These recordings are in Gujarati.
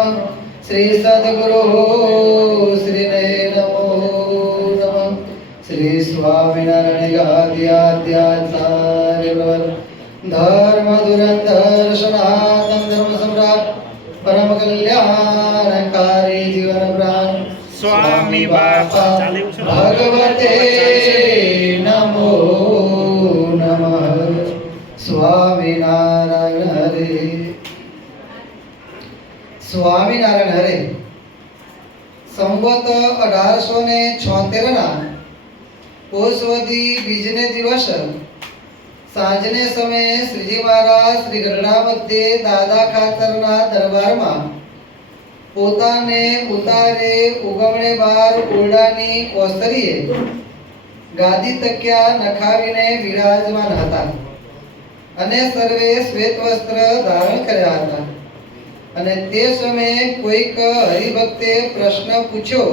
नमः। श्री सद्गुरु श्रीने नमो नमः। श्री स्वामिनारायणाचार्य धर्म धुरंधर सनातन धर्म सम्राट परम कल्याणकारी जीवन प्राण स्वामी बापा भगवते नमो नमः। स्वामीनारायण हरे। स्वामीनारायण हरे। संवत 1876 ना પોષવદી બીજને દિવસ સાંજને સમયે શ્રીજી મહારાજ શ્રી ગઢડા મધ્યે દાદા ખાતરના દરબારમાં પોતાને ઉતારે ઉગમણે બાર ઓરડાની ઓસરીએ ગાદી તક્યા નખાવીને વિરાજમાન હતા અને સર્વે શ્વેત વસ્ત્ર ધારણ કર્યા હતા। અને તે સમયે કોઈક હરિભક્તે પ્રશ્ન પૂછ્યો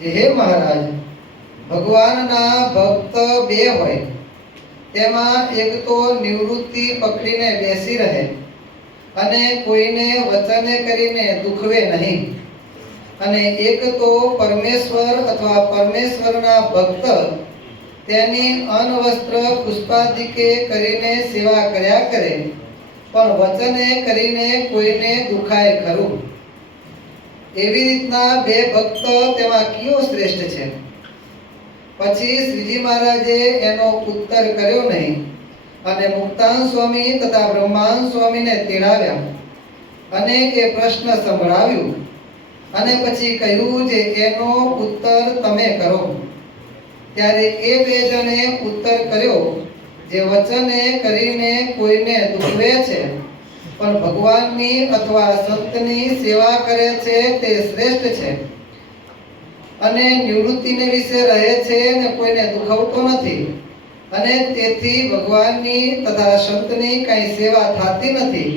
જે હે મહારાજ, ભગવાનના ભક્ત બે હોય, તેમાં એક તો નિવૃત્તિ પકડીને બેસી રહે અને કોઈને વચને કરીને દુખવે નહીં, અને એક તો પરમેશ્વર અથવા પરમેશ્વરના ભક્ત તેની અન્વસ્ત્ર પુષ્પાદિકે કરીને સેવા કર્યા કરે, પણ વચને કરીને કોઈને દુખાય ખરું। એવી રીતના બે ભક્ત તેમાં કયો શ્રેષ્ઠ છે? પછી શ્રીજી મહારાજે એનો ઉત્તર કર્યો નહીં અને મુક્તાન સ્વામી તથા બ્રહ્માન સ્વામીને તેડાવ્યા અને એ પ્રશ્ન સંભળાવ્યું અને પછી કહ્યું જે એનો ઉત્તર તમે કરો। ત્યારે એ બે જણે ઉત્તર કર્યો જે વચને કરીને કોઈને દુખવે છે પણ ભગવાનની અથવા સંતની સેવા કરે છે તે શ્રેષ્ઠ છે, અને નિવૃત્તિને વિશે રહે છે ને કોઈને દુખાવતો નથી, અને તેથી ભગવાનની તથા સંતની કઈ સેવા થતી નથી,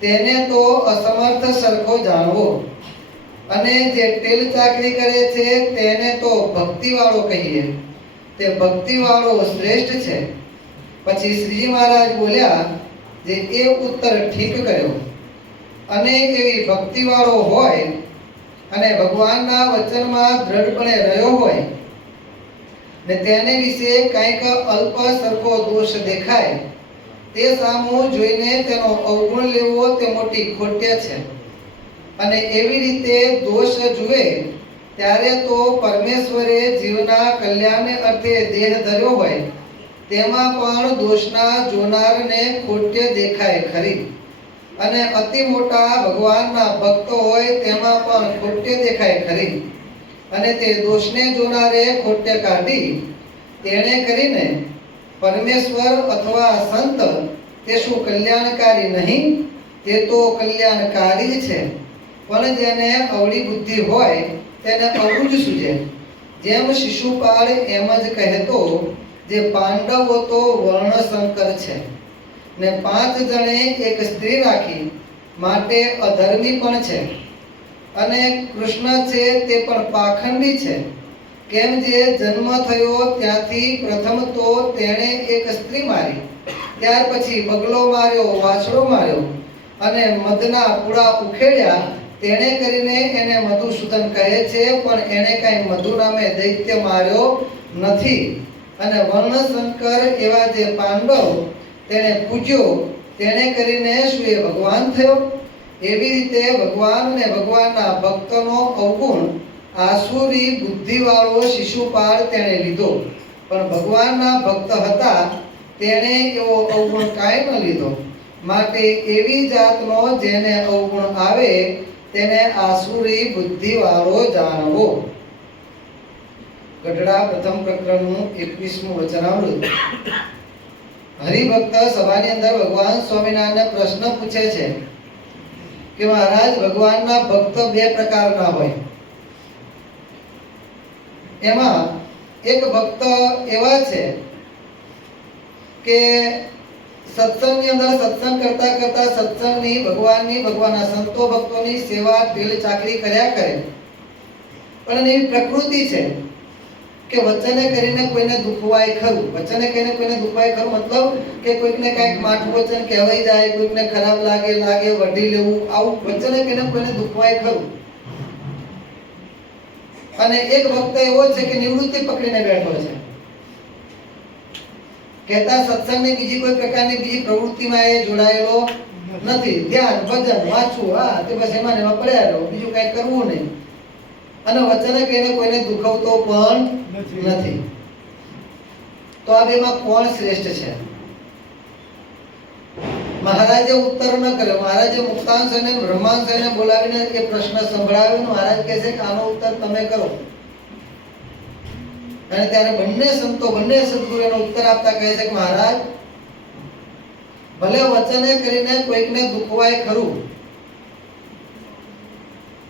તેને તો અસમર્થ સરખો જાણવો, અને જે ટેલ ચાકરી કરે છે તેને તો ભક્તિવાળો કહીએ, તે ભક્તિવાળો શ્રેષ્ઠ છે। પછી શ્રીજી મહારાજ બોલ્યા જે એ ઉત્તર ઠીક કર્યો, અને એવી ભક્તિવાળો હોય અને ભગવાનના વચનમાં દ્રઢપણે રહ્યો હોય ને તેને વિશે કંઈક અલ્પ સરખો દોષ દેખાય તે સામું જોઈને તેનો અવગુણ લેવો તે મોટી ખોટ્ય છે। અને એવી રીતે દોષ જુએ ત્યારે તો પરમેશ્વરે જીવના કલ્યાણને અર્થે દેહ ધર્યો હોય તેમાં પણ દોષના જોનારને ખોટ્ય દેખાય ખરી, અને અતિ મોટા ભગવાનના ભક્ત હોય તેમાં પણ ખોટ્ય દેખાય ખરી, અને તે દોષને જોનારે ખોટ્ય કાઢી તેણે કરીને પરમેશ્વર અથવા સંત તે શું કલ્યાણકારી નહીં? તે તો કલ્યાણકારી છે, પણ જેને અવળી બુદ્ધિ હોય તેને અવળું જ સૂજે। જેમ શિશુપાળ એમ જ કહેતો જે પાંડવો તો વર્ણશંકર છે ને 5 જણે એક સ્ત્રી રાખી માટે અધર્મી પણ છે, અને કૃષ્ણ છે તે પણ પાખંડી છે। કેમ જે જન્મ થયો ત્યાંથી પ્રથમ તો તેણે એક સ્ત્રી મારી, ત્યાર પછી બગલો માર્યો, વાછડો માર્યો, અને મધના પૂળા ઉખેડ્યા, તેણે કરીને એને મધુસૂદન કહે છે, પણ એણે કઈ મધુ નામે દૈત્ય માર્યો નથી। અને વર્ણશંકર એવા જે પાંડવ તેને પૂજ્યો, તેણે કરીને શું એ ભગવાન થયો? એવી રીતે ભગવાન ને ભગવાનના ભક્તનો અવગુણ આસુરી બુદ્ધિવાળો શિશુપાળ તેણે લીધો, પણ ભગવાનના ભક્ત હતા તેણે એવો અવગુણ કાંઈ ન લીધો। માટે એવી જાતનો જેને અવગુણ આવે તેને આસુરી બુદ્ધિવાળો જાણવો। ગઢડા પ્રથમ પ્રકરણનું 21મું વચનામૃત। હરિભક્ત સભાની અંદર ભગવાન સ્વામિનારાયણ પ્રશ્ન પૂછે છે કે મહારાજ, ભગવાનના ભક્ત બે પ્રકારના હોય, એમાં એક ભક્ત એવા છે કે સત્સંગની અંદર સત્સંગ કરતા કરતા સત્સંગની ભગવાનના સંતો ભક્તોની સેવા ઢીલ ચાકરી કર્યા કરે, પણ એની પ્રકૃતિ છે કે વચને કરીને કોઈને દુખવાય ખરું. વચને કહીને કોઈને દુખવાય ખરું મતલબ કે કોઈકને કાંઈક માઠું વચન કહેવાય જાય, કોઈકને ખરાબ લાગે વઢી લેવું, આવું વચને કહીને કોઈને દુખવાય ખરું. અને એક વખત એવો છે કે નિવૃત્તિ પકડીને બેઠો છે, કહેતા સત્સંગની બીજી કોઈ પ્રકારની બીજી પ્રવૃત્તિમાં એ જોડાયેલો નથી. ધ્યાન, ભજન, વાંચવું, હા તે બસ એમાં એમાં પડ્યા રહો, બીજું કઈ કરવું નહીં. અને વચને કહીને કોઈને દુખવતો પણ નથી. તો આ બેમાં કોણ શ્રેષ્ઠ છે? મહારાજે ઉત્તર ન કર્યો. મહારાજે મુક્તાંશ અને બ્રહ્માંશને બોલાવીને એ પ્રશ્ન સંભળાવ્યો. મહારાજ કહે છે કે આનો ઉત્તર તમે કરો. અને ત્યારે બંને સંતો, બંને સદગુરુનો ઉત્તર આપતા કહે છે કે મહારાજ, ભલે વચને કરીને કોઈકને દુખવાય ખરું,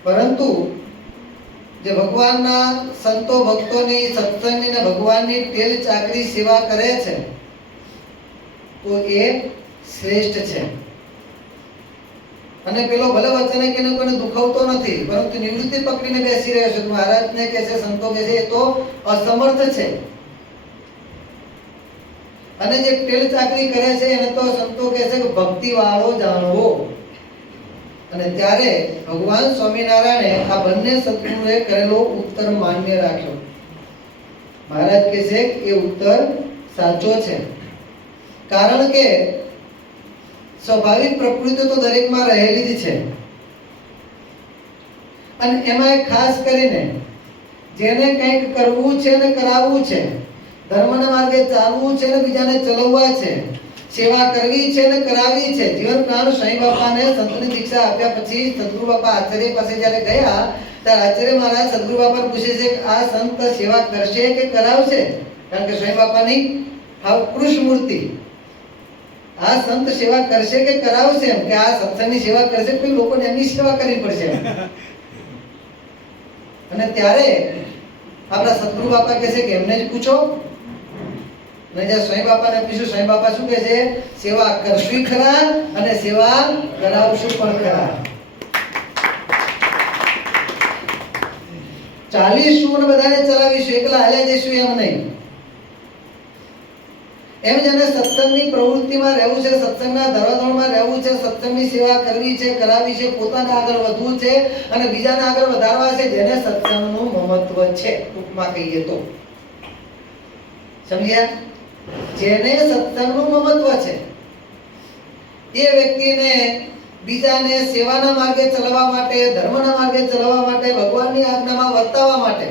પરંતુ જે ભગવાનના સંતો ભક્તોની, સત્સંગની ને ભગવાનની ટેલ ચાકરી સેવા કરે છે તો એ શ્રેષ્ઠ છે. અને પેલો ભલે વચને કહીને કોઈને દુખવતો નથી, પરંતુ નિવૃત્તિ પકડીને બેસી રહ્યો છે. મહારાજને કહે છે, સંતો કહે છે, એ તો અસમર્થ છે. અને જે ટેલ ચાકરી કરે છે એને તો સંતો કહે છે કે ભક્તિ વાળો જાણવો. અને ત્યારે ભગવાન સ્વામિનારાયણે આ બંને સદગુરુએ કરેલો ઉત્તર માન્ય રાખ્યો. મહારાજ કહે છે કે એ ઉત્તર સાચો છે. કારણ કે સ્વાભાવિક પ્રકૃતિ તો દરેકમાં રહેલી જ છે. અને એમાં ખાસ કરીને જેને કંઈક કરવું છે ને કરાવવું છે, ધર્મના માર્ગે ચાલવું છે ને બીજાને ચલાવવા છે, સેવા કરવી છે ને કરાવી છે. જીવન પ્રાણ સાંઈ બાપાને સંતની દીક્ષા આપ્યા પછી સદગુરુ બાપા આચાર્ય પાસે જ્યારે ગયા ત્યારે આચાર્ય મહારાજ સદગુરુ બાપાને પૂછે છે કે આ સંત સેવા કરશે કે કરાવશે? કારણ કે સાંઈ બાપાની કૃષ્ણ મૂર્તિ, આ સંત સેવા કરશે કે કરાવશે? એમ કે આ સત્સંગની સેવા કરશે, કોઈ લોકોને એમની સેવા કરવી પડશે. અને ત્યારે આપણા સદગુરુ બાપા કહે છે કે એમને જ પૂછો. અને જ્યાં સાંઈ બાપાને પૂછ્યું, સાંઈ બાપા શું કહે છે? સેવા કરશું ખરા અને સેવા કરાવશું પણ ખરા. ચાલીશું અને બધાને ચલાવીશું, એકલા હાલ્યા જઈશું એમ નહીં. એમ જેને સત્સંગની પ્રવૃત્તિમાં રહેવું છે, સત્સંગના ધરાધોળમાં રહેવું છે, સત્સંગની સેવા કરવી છે, કરાવી છે, પોતાને આગળ વધવું છે અને બીજાને આગળ વધારવા છે, જેને સત્સંગનું મહત્વ છે, ટૂંકમાં કહીએ તો. સમજ્યા? જેને સત્સંગનું મહત્વ છે એ વ્યક્તિને બીજાને સેવાના માર્ગે ચલાવવા માટે, ધર્મના માર્ગે ચલાવવા માટે, ભગવાનની આજ્ઞામાં વર્તાવવા માટે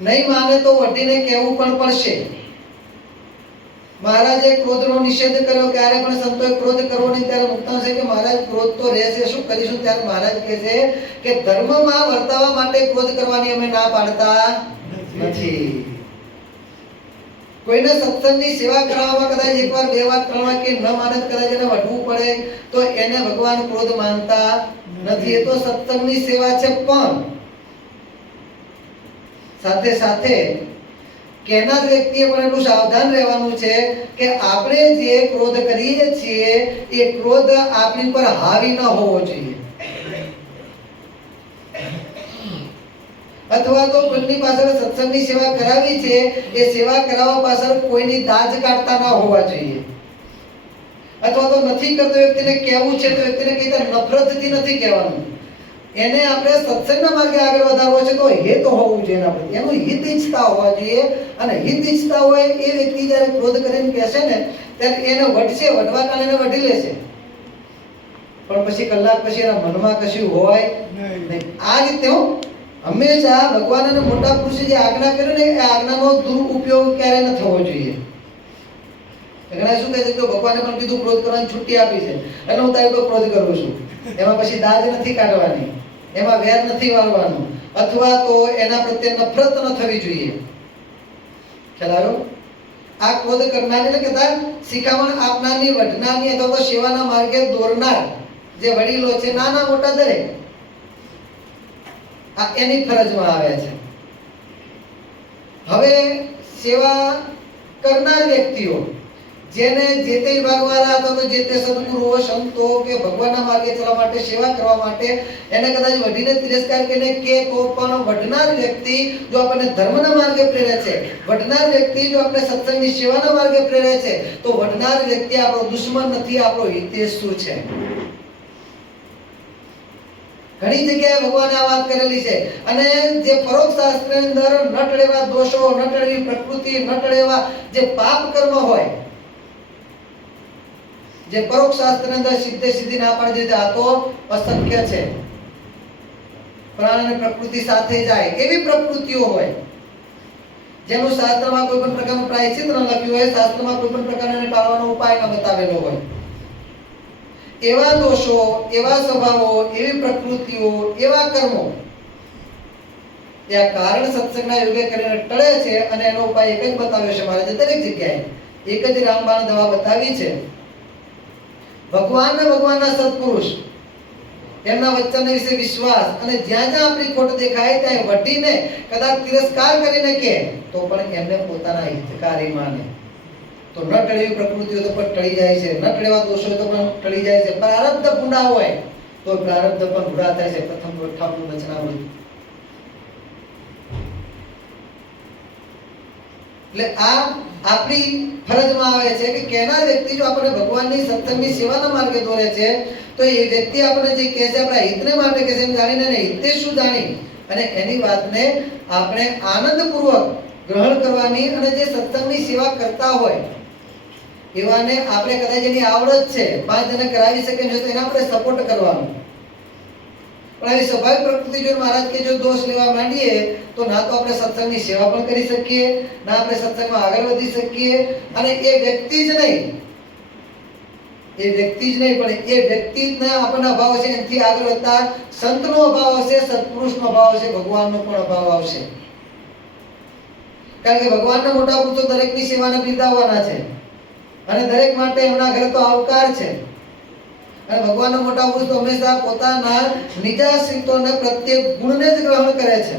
નહીં માને તો વઢીને કહેવું પણ પડશે. મહારાજે ક્રોધનો નિષેધ કર્યો, ક્યારે પણ સંતોએ ક્રોધ કરવો નહીં. ત્યારે મુક્તાંશ છે કે મહારાજ ક્રોધ તો રહેશે, શું કરીશું? ત્યારે મહારાજ કહે છે કે ધર્મમાં વર્તાવવા માટે ક્રોધ કરવાની અમે ના પાડતા નથી. કોઈને સત્સંગની સેવા કરાવવામાં કદાચ એકવાર, બે વાર, ત્રણ વાર કે ન માને કદાચ એને વઢવું પડે તો એને ભગવાન ક્રોધ માનતા નથી. એ તો સત્સંગની સેવા છે. પણ સાથે સાથે કેનાર વ્યક્તિએ પણ એટલું સાવધાન રહેવાનું છે કે આપણે જે ક્રોધ કરીએ છીએ એ ક્રોધ આપણી પર હાવી ન હોવો જોઈએ. અથવા તો કોઈની પાછળ સત્સંગની સેવા કરાવી છે એ સેવા કરાવવા પાછળ કોઈની દાજ કાઢતા ન હોવા જોઈએ. અથવા તો નથી કરતો વ્યક્તિને કહેવું છે તો વ્યક્તિને કહીતા નફરતથી નથી કહેવાનું. એને આપણે સત્સંગના માર્ગે આગળ વધારવો છે તો હિત હોવું જોઈએ. આપણે એનું હિત ઈચ્છતા હોવા જોઈએ. અને હિત ઈચ્છતા હોય એ વ્યક્તિ જ્યારે ક્રોધ કરીને કહેશે ને ત્યારે એને વઢશે, વઢવા કારણે એને વઢી લેશે. પણ પછી કલાક પછી એના મનમાં કશું હોય નહીં. આ રીતે હંમેશા ભગવાન અને મોટા પુરુષે જે આજ્ઞા કરી ને એ આજ્ઞાનો દુરુપયોગ ક્યારેય ન થવો જોઈએ. ઘણા શું કહે છે કે ભગવાને પણ કીધું ક્રોધ કરવાની છૂટી આપી છે એટલે હું તારી પર ક્રોધ કરું છું. એમાં પછી દાજ નથી કાઢવાની, એમાં વેર નથી વાળવાનું, અથવા તો એના પ્રત્યે નફરત ન થવી જોઈએ. ખ્યાલ આવ્યો? આ ક્રોધ કરનાર એટલે કહેતા શિખામણ આપનારની, વઢનારની અથવા તો સેવાના માર્ગે દોરનાર જે વડીલો છે, નાના મોટા દરેક, આ એની ફરજમાં આવે છે. હવે સેવા કરનાર વ્યક્તિઓ જેને જે તે વિભાગવાળા અથવા તો જે તે સદગુરુઓ સંતો કે ભગવાનના માર્ગે ચાલવા માટે સેવા કરવા માટે એને કદાચ વઢીને તિરસ્કાર કરીને કે તો પણ વઢનાર વ્યક્તિ જો આપણને ધર્મના માર્ગે પ્રેરે છે, વઢનાર વ્યક્તિ જો આપણે સત્સંગની સેવાના માર્ગે પ્રેરે છે, તો વઢનાર વ્યક્તિ આપણો દુશ્મન નથી, આપણો હિતેશુ છે. ઘણી જગ્યાએ ભગવાને આ વાત કરેલી છે. અને જે પરોક્ષ શાસ્ત્રની અંદર ન ટળેવા દોષો, ન ટળેવી પ્રકૃતિ, ન ટળેવા જે પાપ કર્મ હોય, જે પરોક્ષ શાસ્ત્રની અંદર સીધે સીધી ના પાડી દીધી આ તો અસંખ્ય છે. પ્રાણ અને પ્રકૃતિ સાથે જાય એવી પ્રકૃતિઓ હોય જેનું શાસ્ત્રમાં કોઈ પણ પ્રકારનું પ્રાયશ્ચિત ન લખ્યું હોય, શાસ્ત્રમાં કોઈ પણ પ્રકારનો ટાળવાનો ઉપાય ન બતાવેલો હોય, એવા દોષો, એવા સ્વભાવો, એવી પ્રકૃતિઓ, એવા કર્મો ત્યાં કારણ સત્સંગના યોગે કરીને ટળે છે. અને એનો ઉપાય એક જ બતાવ્યો છે મહારાજે દરેક જગ્યાએ, એક જ રામબાણ દવા બતાવી છે. ભગવાન ને ભગવાનના સત્પુરુષ એમના વચન વિશે વિશ્વાસ, અને જ્યાં જ્યાં આપણી ખોટ દેખાય ત્યાં વટીને કદાચ તિરસ્કાર કરીને કે તો પણ એમને પોતાના હિતકારી માને. તો ન ટળેવી પ્રકૃતિઓ તો પણ ટળી જાય છે, ન ટળેવા દોષો તો પણ ટળી જાય છે. પ્રારબ્ધ ભૂંડા હોય તો પ્રારબ્ધ પણ ભૂંડા થાય છે. પ્રથમ વઠ્ઠાનું વચનામૃત. એટલે આ આપણી ફરજમાં આવે છે કે કેનાર વ્યક્તિ જો આપણે ભગવાનની સત્સંગની સેવાના માર્ગે દોરે છે તો એ વ્યક્તિ આપણે જે કહે છે આપણા હિતને માટે કહે છે એમ જાણીને એને હિતે શું જાણી અને એની વાતને આપણે આનંદપૂર્વક ગ્રહણ કરવાની. અને જે સત્સંગની સેવા કરતા હોય એવાને આપણે કદાચ એની આવડત છે 5 જણા કરાવી શકે છે તો એને આપણે સપોર્ટ કરવાનો. પણ આવી સ્વાભાવિક પ્રકૃતિ જો મહારાજ કે જો દોષ લેવા માંડીએ તો ના તો આપણે સત્સંગની સેવા પણ કરી શકીએ, ના આપણે સત્સંગમાં આગળ વધી શકીએ. અને એ વ્યક્તિ જ નહીં પણ એ વ્યક્તિને આપણને અભાવ હશે, એનાથી આગળ વધતા સંતનો અભાવ હશે, સત્પુરુષનો અભાવ હશે, ભગવાનનો પણ અભાવ આવશે. કારણ કે ભગવાનના મોટા પુરુષો દરેકની સેવાને બિરદાવવાના છે અને દરેક માટે એમના ઘરે તો આવકાર છે. અને ભગવાનના મોટા પુરુષ તો હંમેશા પોતાના નિજાશ્રિતોને પ્રત્યેક ગુણને જ ગ્રહણ કરે છે.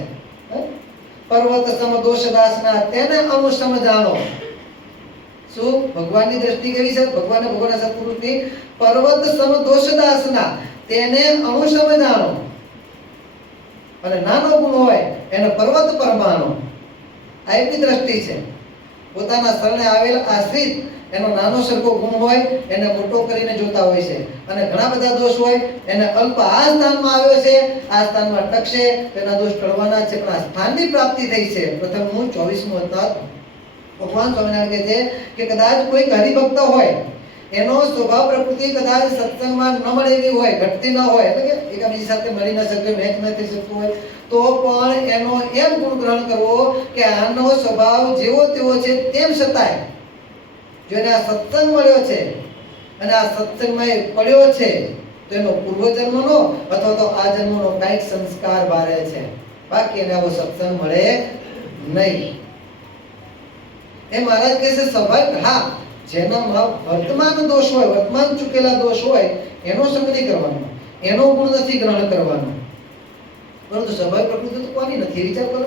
પર્વત સમ દોષદાસના તેને અનુસમ જાણો. શું ભગવાનની દ્રષ્ટિ કેવી છે? ભગવાનના સત્પુરુષની પર્વત સમ દોષદાસના તેને અનુસમ જાણો. અને નાનો ગુણ હોય એને પર્વત પર માનો. આ એવી દ્રષ્ટિ છે. પોતાના શરણે આવેલ આશ્રિત એનો નાનો સરખો ગુણ હોય એને મોટો કરીને જોતા હોય છે, અને ઘણા બધા દોષ હોય એને અલ્પ આ સ્થાનમાં આવ્યો છે, આ સ્થાનમાં અટકશે, તેના દોષ ટળવાના છે. પણ આ સ્થાનની પ્રાપ્તિ થઈ છે. પ્રથમનું 24મું અધ્યાય ભગવાન સ્વામિનારાયણ કહે છે કે કદાચ કોઈ હરિભક્ત હોય એનો સ્વભાવ પ્રકૃતિ કદાચ સત્સંગમાં ન મળે એવી હોય, ઘટતી ન હોય, એટલે કે એકબીજા સાથે મળી ન શકે, મેચ ન થઈ શકતું હોય, તો પણ એનો એમ ગુણ ગ્રહણ કરવો કે આનો સ્વભાવ જેવો તેવો છે, તેમ છતાંય જો એને આ સત્સંગ મળ્યો છે અને આ સત્સંગમાં એ પડ્યો છે તો એનો પૂર્વજન્મનો અથવા તો આ જન્મનો કાંઈક સંસ્કાર બારે છે. બાકી એને આવો સત્સંગ મળે નહીં. એ મહારાજ કહે છે સ્વાભાવિક, હા, જેનામાં વર્તમાન દોષ હોય, વર્તમાન ચૂકેલા દોષ હોય એનો સંગ નહીં કરવાનો, એનો ગુણ નથી ગ્રહણ કરવાનો. પરંતુ સ્વાભાવિક પ્રકૃતિ તો કોની નથી? વિચાર કરો.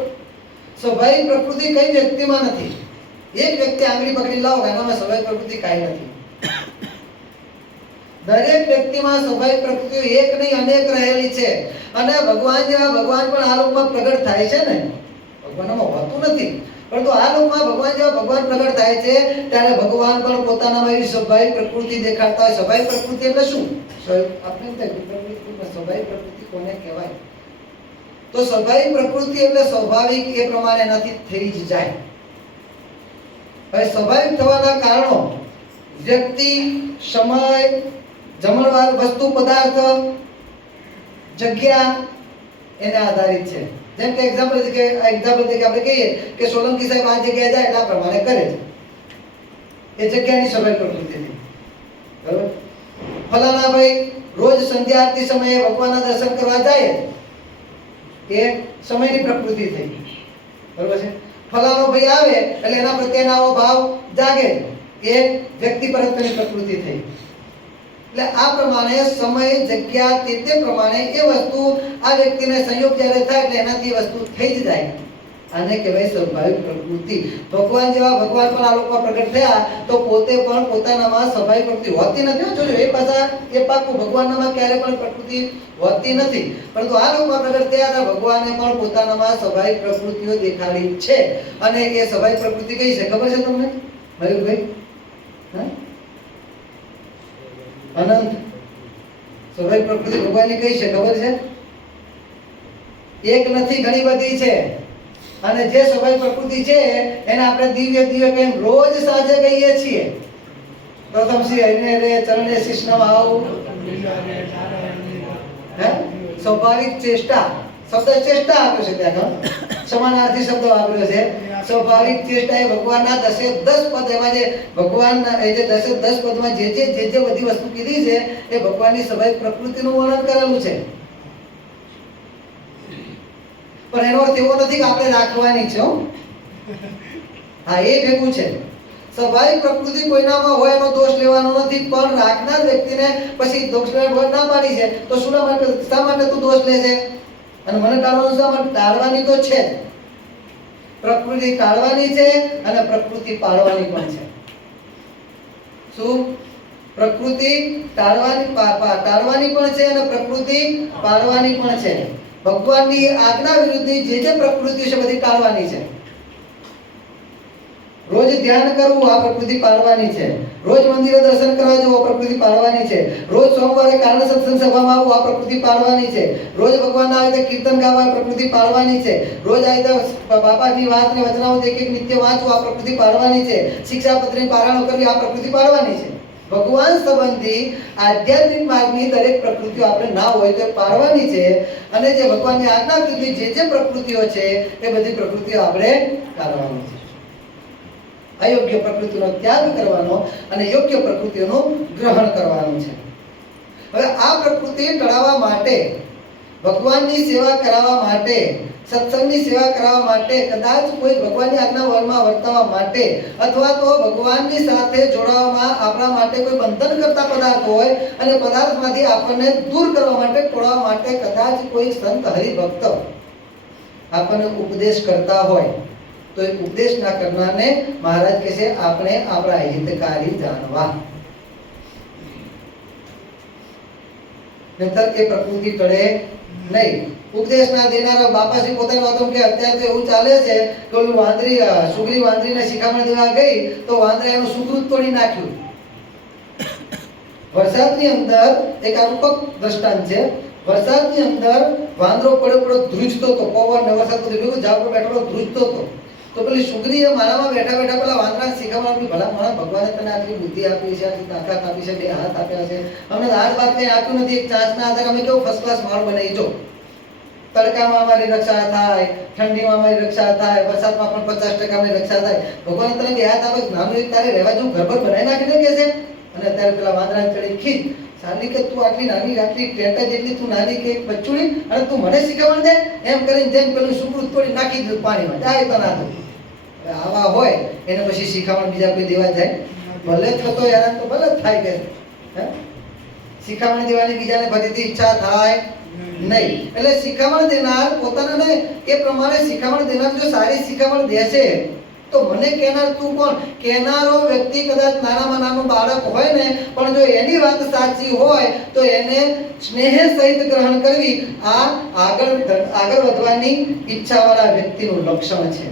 સ્વાભાવિક પ્રકૃતિ કઈ વ્યક્તિમાં નથી? એક વ્યક્તિ આંગળી પકડી લાવો, એનામાં સ્વાભાવિક પ્રકૃતિ કાંઈ નથી. દરેક વ્યક્તિમાં સ્વાભાવિક પ્રકૃતિઓ એક નહીં અનેક રહેલી છે. અને ભગવાન જેવા ભગવાન પણ આ લોકમાં પ્રગટ થાય છે ને. ભગવાનમાં હોતું નથી, પરંતુ આ લોકમાં ભગવાન જેવા ભગવાન પ્રગટ થાય છે ત્યારે ભગવાન પણ પોતાનામાં એવી સ્વાભાવિક પ્રકૃતિ દેખાડતા હોય. સ્વાભાવિક પ્રકૃતિ એટલે શું? આપણે સ્વાભાવિક પ્રકૃતિ કોને કહેવાય? તો સ્વાભાવિક પ્રકૃતિ એટલે સ્વાભાવિક એ પ્રમાણે એનાથી થઈ જ જાય. હવે સ્વાભાવિક થવાના કારણો વ્યક્તિ, સમય, જમણવાર, વસ્તુ, પદાર્થ, જગ્યા એને આધારિત છે. જેમ કે એક્ઝામ્પલ તરીકે આપણે કહીએ કે સોલંકી સાહેબ આ જગ્યાએ જાય એટલે આ પ્રમાણે કરે છે, એ જગ્યાની સ્વાભાવિક પ્રકૃતિ છે. બરાબર? ફલાણા ભાઈ રોજ સંધ્યા આરતી સમયે ભગવાનના દર્શન કરવા જાય એ સમયની પ્રકૃતિ થઈ. બરાબર છે? ફલાણો ભાઈ આવે એટલે એના પ્રત્યેનો આવો ભાવ જાગે, એ વ્યક્તિ પરત્વની પ્રકૃતિ થઈ. એટલે આ પ્રમાણે સમય, જગ્યા, તે પ્રમાણે એ વસ્તુ આ વ્યક્તિને સંયોગ જ્યારે થાય એટલે એનાથી વસ્તુ થઈ જ જાય. આને કહેવાય સ્વાભાવિક પ્રકૃતિ. ભગવાન જેવા ભગવાન પણ આ લોકમાં પ્રગટ થયા તો પોતે પણ પોતાનામાં સ્વાભાવિક પ્રકૃતિ હોતી નથી. જોજો એ પાછા એ પાકું, ભગવાનનામાં ક્યારે પણ પ્રકૃતિ હોતી નથી, પરંતુ આ લોકમાં પ્રગટ થયા હતા ભગવાને પણ પોતાનામાં સ્વાભાવિક પ્રકૃતિઓ દેખાડી છે. અને એ સ્વાભાવિક પ્રકૃતિ કઈ છે ખબર છે તમને મયુરભાઈ? અનંત સ્વાભાવિક પ્રકૃતિ ભગવાનની કઈ છે ખબર છે? એક નથી, ઘણી બધી છે. અને જે સ્વાભાવિક પ્રકૃતિ છે એને આપણે દિવ્ય દિવ્ય કહીને રોજ સાંજે કહીએ છીએ. પ્રથમ શ્રી હરિને રે ચરણે શીશ નમાવું. સ્વાભાવિક ચેષ્ટા શબ્દ ચેષ્ટા આપ્યો છે, ત્યાં સમાનાર્થી શબ્દ વાપર્યો છે. સ્વાભાવિક ચેષ્ટા એ ભગવાનના 10 પદ, એમાં જે ભગવાનના એ જે 10 પદમાં જે બધી વસ્તુ કીધી છે એ ભગવાનની સ્વાભાવિક પ્રકૃતિનું વર્ણન કરેલું છે. પણ એનો અર્થ એવો નથી કે આપણે રાખવાની છે. હા, એ ભેગું છે. સ્વાભાવિક પ્રકૃતિ કોઈનામાં હોય એનો દોષ લેવાનો નથી, પણ રાખનાર વ્યક્તિને પછી દોષ ના પાડી છે તો શા માટે તું દોષ લે છે? અને મને ટાળવાનું શા માટે? ટાળવાની તો છે જ. પ્રકૃતિ ટાળવાની છે અને પ્રકૃતિ પાળવાની પણ છે. શું? પ્રકૃતિ ટાળવાની પણ છે અને પ્રકૃતિ પાળવાની પણ છે. ભગવાનની આજ્ઞા વિરુદ્ધની જે પ્રકૃતિ છે બધી ટાળવાની છે. રોજ ધ્યાન કરવું આ પ્રકૃતિ પાળવાની છે. રોજ મંદિરે દર્શન કરવા જવું આ પ્રકૃતિ પાળવાની છે. રોજ સોમવારે કારણ સત્સંગ સભામાં આવવું આ પ્રકૃતિ પાળવાની છે. રોજ ભગવાનના આવી રીતે કીર્તન ગાવા આ પ્રકૃતિ પાળવાની છે. રોજ આવી રીતે બાપાની વાત ને વચનામૃત એક નિત્ય વાંચવું આ પ્રકૃતિ પાળવાની છે. શિક્ષાપત્રની પારાયણ કરવી આ પ્રકૃતિ પાળવાની છે. ભગવાન સંબંધી આધ્યાત્મિક માર્ગની દરેક પ્રકૃતિઓ આપણે ના હોય તો પાળવાની છે. અને જે ભગવાનની આજ્ઞા વિરુદ્ધની જે પ્રકૃતિઓ છે એ બધી પ્રકૃતિઓ આપણે ટાળવાની છે. અયોગ્ય પ્રકૃતિનો ત્યાગ કરવાનો અને યોગ્ય પ્રકૃતિઓનું ગ્રહણ કરવાનું છે. હવે આ પ્રકૃતિ ટળાવવા માટે, ભગવાનની સેવા કરાવવા માટે, સત્સંગની સેવા કરાવવા માટે, કદાચ કોઈ ભગવાનની આજ્ઞામાં વર્તવા માટે અથવા તો ભગવાનની સાથે જોડાવામાં આપણા માટે કોઈ બંધન કરતા પદાર્થ હોય અને પદાર્થમાંથી આપણને દૂર કરવા માટે, ટોળવા માટે કદાચ કોઈ સંત હરિભક્ત આપણને ઉપદેશ કરતા હોય તો એ ઉપદેશ ના કરનારને મહારાજ કહે છે આપણે આપણા હિતકારી જાણવા. નહીતર એ પ્રકૃતિ ટળે નહીં. ઉપદેશ ના દેનારા બાપાશ્રી પોતાની વાતો કે અત્યારે તો એવું ચાલે છે કે ઓલું સુગરી વાંદરીને શિખામણ દેવા ગઈ તો વાંદરા એનું સુકૃત તોડી નાખ્યું. વરસાદની અંદર એક આ રૂપક દ્રષ્ટાંત છે. વરસાદની અંદર વાંદરો પડ્યો ધ્રુજતો હતો. પવન ને વરસાદ બધું ઝાડ પર બેઠો ધ્રુજતો હતો. તો પેલી સુગરીએ મારામાં બેઠા બેઠા પેલા વાંદરાને શીખવવા આપી, ભલા મારા ભગવાને તને આટલી બુદ્ધિ આપી છે, આટલી તાકાત આપી છે, 2 હાથ આપ્યા છે, અમને હાથ બાદ કંઈ આપ્યું નથી. એક ચાંચના આધારે અમે કેવું ફર્સ્ટ ક્લાસ માળ બનાવી. જો તડકામાં અમારી રક્ષા થાય, ઠંડીમાં અમારી રક્ષા થાય, વરસાદમાં પણ 50% અમારી રક્ષા થાય. ભગવાને તને 2 હાથ આપે, નાનું એક તારે રહેવા જેવું ઘર બનાવી નાખીને કે છે. અને અત્યારે પેલા વાંદરાને ચડી ખીચ સાલી કે તું આટલી નાની, આટલી ટેટા જેટલી તું નાની કે બચ્ચુડી, અને તું મને શીખવણ દે એમ કરીને જેમ પેલું સુકૃત તોડી નાખી દીધું પાણીમાં. જાય તો ના થયું. આવા હોય એને પછી શિખામણ બીજા કોઈ દેવા જાય? ભલે થતો હેરાન તો ભલે થાય કે શિખામણ દેવાની બીજાને ફરીથી ઈચ્છા થાય નહીં. એટલે શિખામણ દેનાર પોતાને એ પ્રમાણે શિખામણ દેનાર જો સારી શિખામણ દેશે તો મને કહેનાર તું કોણ? કહેનારો વ્યક્તિ કદાચ નાનામાં નાનું બાળક હોય ને, પણ જો એની વાત સાચી હોય તો એને સ્નેહ સહિત ગ્રહણ કરવી આ આગળ વધવાની ઈચ્છાવાળા વ્યક્તિનું લક્ષણ છે.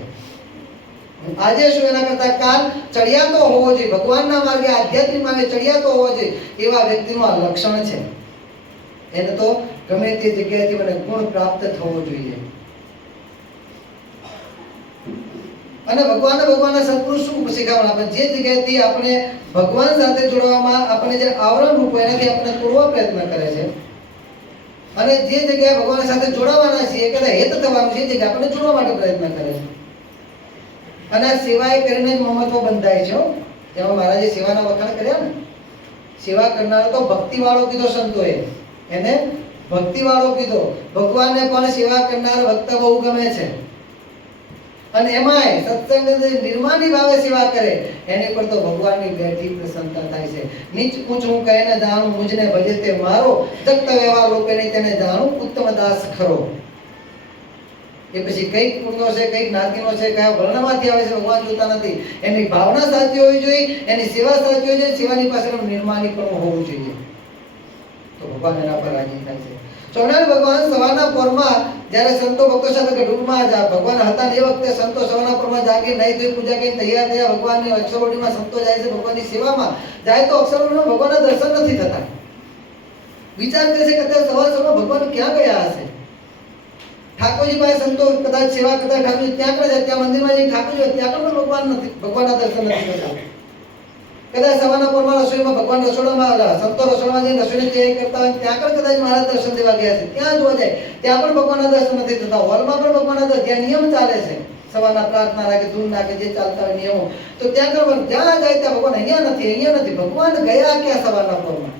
આજે શું એના કરતા કાલ ચડિયાતો હોવો જોઈએ, ભગવાનના માર્ગે આધ્યાત્મિક માર્ગે ચડિયાતો હોવો જોઈએ એવા વ્યક્તિનું આ લક્ષણ છે. એને તો ગમે તે જગ્યાએથી મને ગુણ પ્રાપ્ત થવો જોઈએ. અને ભગવાનના સત્પુરુષ શું શીખવણ આપે? જે જગ્યાએથી આપણે ભગવાન સાથે જોડવામાં આપણે જે આવરણ રૂપ એનાથી આપણે તોડવા પ્રયત્ન કરે છે, અને જે જગ્યાએ ભગવાન સાથે જોડાવાના છીએ કદાચ હેત થવાનું છે, જે જગ્યાએ આપણે જોડવા માટે પ્રયત્ન કરે છે. અને આ સેવાએ કરીને જ મહત્વ બંધાય છે. જેમાં મહારાજે સેવાના વખાણ કર્યા ને, સેવા કરનાર તો ભક્તિવાળો કીધો સંતોએ, એને ભક્તિવાળો કીધો. ભગવાનને પણ સેવા કરનાર ભક્ત બહુ ગમે છે. અને એમાંય સત્સંગ નિર્માની ભાવે સેવા કરે એની પર તો ભગવાનની બેઠી પ્રસન્નતા થાય છે. નીચ ઊંચ હું કહીને જાણું, મુજને ભજે તે મારો, જગત વ્યવહાર લોકેને તેને જાણું, ઉત્તમ દાસ ખરો. એ પછી કઈ કુળનો છે, કઈ જ્ઞાતિનો છે, કયા વર્ણમાંથી આવે છે ભગવાન જોતા નથી. એની ભાવના સાચી હોવી જોઈએ, એની સેવા સાચી હોવી જોઈએ, સેવાની પાછળ નિર્માની પણ હોવું જોઈએ, તો ભગવાન એના પર રાજી થાય છે. સ્વામિનારાયણ ભગવાન સવારના પોરમાં જ્યારે સંતો ભક્તો સાથે ગઢુમાં ભગવાન હતા ને એ વખતે સંતો સવારના પોરમાં જાગી નહીં ધોઈ પૂજા કરી તૈયાર થયા ભગવાનની અક્ષરવડીમાં સંતો જાય છે ભગવાનની સેવામાં જાય તો અક્ષરવડીમાં ભગવાનના દર્શન નથી થતા. વિચાર કરે છે કે અત્યારે સવારમાં ભગવાન ક્યાં ગયા હશે. ઠાકોરજી પાસે સંતો કદાચ સેવા કરતા ઠાકોરજી ત્યાં કરે છે, ત્યાં મંદિરમાં જઈ ઠાકોરજી ત્યાં પણ ભગવાન નથી, ભગવાનના દર્શન નથી થતા. કદાચ સવારના પોરમાં રસોઈમાં ભગવાન રસોડામાં સંતો રસોડામાં જઈને રસોઈની તૈયારી કરતા હોય ત્યાં પણ કદાચ મહારાજ દર્શન દેવા ગયા છે, ત્યાં જોવા જાય ત્યાં પણ ભગવાનના દર્શન નથી થતા. હોલમાં પણ ભગવાનના દર્શન, જ્યાં નિયમ ચાલે છે સવારના પ્રાર્થના રાખે ધૂન નાખે જે ચાલતા હોય નિયમો, તો ત્યાં કરવાનું, જ્યાં જાય ત્યાં ભગવાન અહીંયા નથી. ભગવાન ગયા ક્યાં સવારના પોરમાં?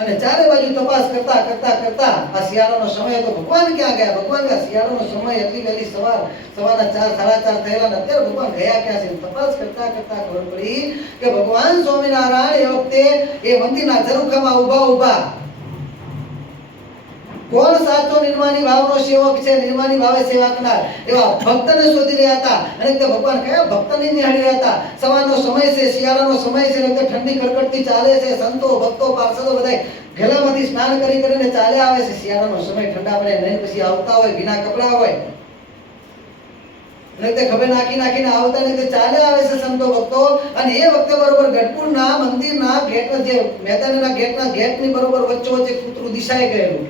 અને ચારે બાજુ તપાસ કરતા કરતા કરતા આ શિયાળાનો સમય હતો, ભગવાન ક્યાં ગયા? ભગવાન ગયા શિયાળાનો સમય એટલી વહેલી સવારના 4 4:30 થયેલા ને અત્યારે ભગવાન ગયા ક્યાં છે? તપાસ કરતા કરતા ખબર પડી કે ભગવાન સ્વામિનારાયણ એ વખતે એ મંદિરના ઝરૂખામાં ઊભા કોણ સાચો નિર્માની ભાવનો સેવક છે, નિર્માની ભાવે સેવા કરનાર એવા ભક્તને શોધી રહ્યા હતા. અને તે ભગવાન કયા ભક્તને નિહાળી રહ્યા હતા? સવારનો સમય છે, શિયાળાનો સમય છે, એટલે ઠંડી કડકડતી ચાલે છે, સંતો ભક્તો પાર્ષદો બધા ઘેલામાંથી સ્નાન કરીને ચાલે આવે છે. શિયાળાનો સમય ઠંડા પડે નહીં પછી આવતા હોય, ભીના કપડા હોય અને તે ખભે નાખીને આવતા ને તે ચાલે આવે છે સંતો ભક્તો. અને એ વખતે બરોબર ગઢપુરના મંદિરના ગેટ, જે મેદાનના ગેટની બરોબર વચ્ચે કૂતરું દિશાએ ગયેલું.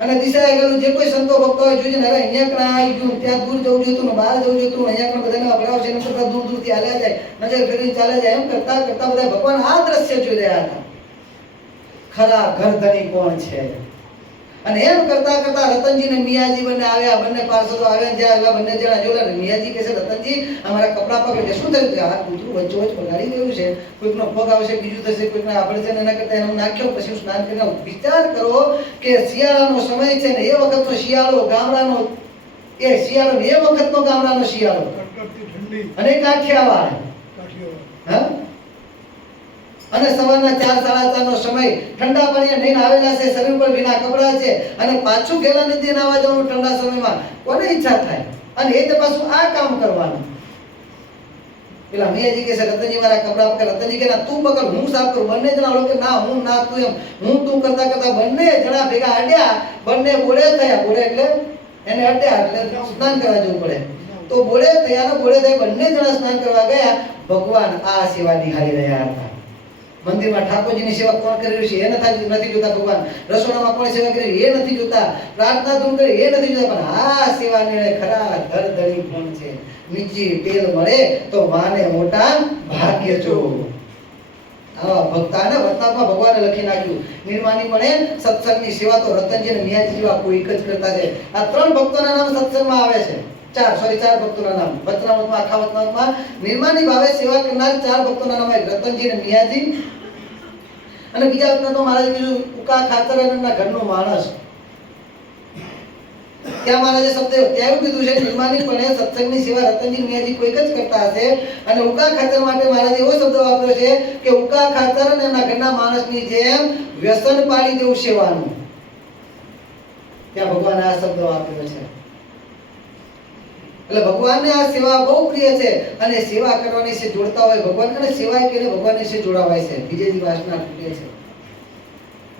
અને દિશાએ ગયેલું જે કોઈ સંતો ભક્તો હોય જોઈને અરે અહીંયા કણા આવી ગયું, ત્યાં દૂર જવું જોઈતું, બહાર જવું જોઈતું, અહીંયા કણ બધાને અભડાવ છે, એમ કરતા દૂર દૂરથી હાલ્યા જાય, નજર ફેરવીને ચાલે જાય, એમ કરતા કરતા બધા ભગવાન આ દ્રશ્ય જોઈ રહ્યા હતા. ખરા ઘરધણી કોણ છે? અને એમ કરતા કરતા રતનજી ને મિયાજી બંને આવ્યા, બંને પાર્ષદો આવ્યા. જ્યાં એવા બંને જણા જોયા, મિયાજી કહે છે રતનજી અમારા કપડા પકડે. શું થયું? કે આ કૂતરું વચ્ચોવચ પગાડી ગયું છે, કોઈકનો પગ આવશે, બીજું થશે, કોઈકને આપણે છે એના કરતા એનું નાખ્યો, પછી સ્નાન કરીને વિચાર કરો કે શિયાળાનો સમય છે ને એ વખતનો શિયાળો, ગામડાનો એ શિયાળો, એ વખતનો ગામડાનો શિયાળો અને કાઠિયાવાડ, હા, અને સવારના 4 4:30 નો સમય, ઠંડા પાણીએ નઈને આવેલા છે, શરીર પર ભીના કપડા છે, અને પાછું ગેલા નદી નાવા જવાનું ઠંડા સમયમાં કોને ઈચ્છા થાય? અને એ તો પાછું આ કામ કરવાનું. પેલા મિયાજી કહે છે રતનજી મારા કપડા પકડ. રતનજી કહે ના તું પકડ, હું સાફ કરું. બંને જણા લોકો ના હું ના તું, એમ હું તું કરતા કરતા બંને જણા ભેગા અડ્યા, બંને બોળે થયા. બોળે એટલે એને અડ્યા એટલે સ્નાન કરવા જવું પડે. તો બોળે થયા ને બોળે થયા બંને જણા સ્નાન કરવા ગયા. ભગવાન આ સેવા નિહાળી રહ્યા હતા. મંદિરમાં ઠાકોરજીની સેવા કોણ કરી રહ્યું છે એ નથી જોતા. ભગવાન રસોડામાં કોણ સેવા કરી એ નથી જોતા. પ્રાર્થના ધૂન કરી એ નથી જોતા. પણ આ સેવા નિર્ણય ખરા ધરધણી કોણ છે? નીચી ટેલ મળે તો માને મોટા ભાગ્ય જો. આવા ભક્તાને વર્તમાનમાં ભગવાને લખી નાખ્યું. નિર્માની પણ સત્સંગની સેવા તો રતનજી અને મિયાજી જેવા કોઈ એક જ કરતા છે. આ 3 ભક્તોના નામ સત્સંગમાં આવે છે. 4 ભક્તોના નામ વચનામૃતમાં, આખા વચનામૃતમાં નિર્માની ભાવે સેવા કરનાર 4 ભક્તોના નામ આવે. રતનજી અને મિયાજી. અને બીજા વખતે તો મહારાજ કીધું ઉકા ખાતર એના ઘરનો માણસ. ત્યાં મહારાજે શબ્દ ત્યાં એવું કીધું છે નિર્માની પણ સત્સંગની સેવા રતનજી મિયાજી કોઈ જ કરતા હશે. અને ઉકા ખાતર માટે મહારાજે એવો શબ્દ વાપર્યો છે કે ઉકા ખાતર અને એના ઘરના માણસની જેમ વ્યસન પાડી દેવું સેવાનું. ત્યાં ભગવાન આ શબ્દ વાપર્યો છે. એટલે ભગવાનને આ સેવા બહુ પ્રિય છે. અને સેવા કરવાની છે જોડતા હોય ભગવાન, અને સેવા કરીને ભગવાનને છે જોડાવાય છે. બીજેથી વાસના તૂટે છે.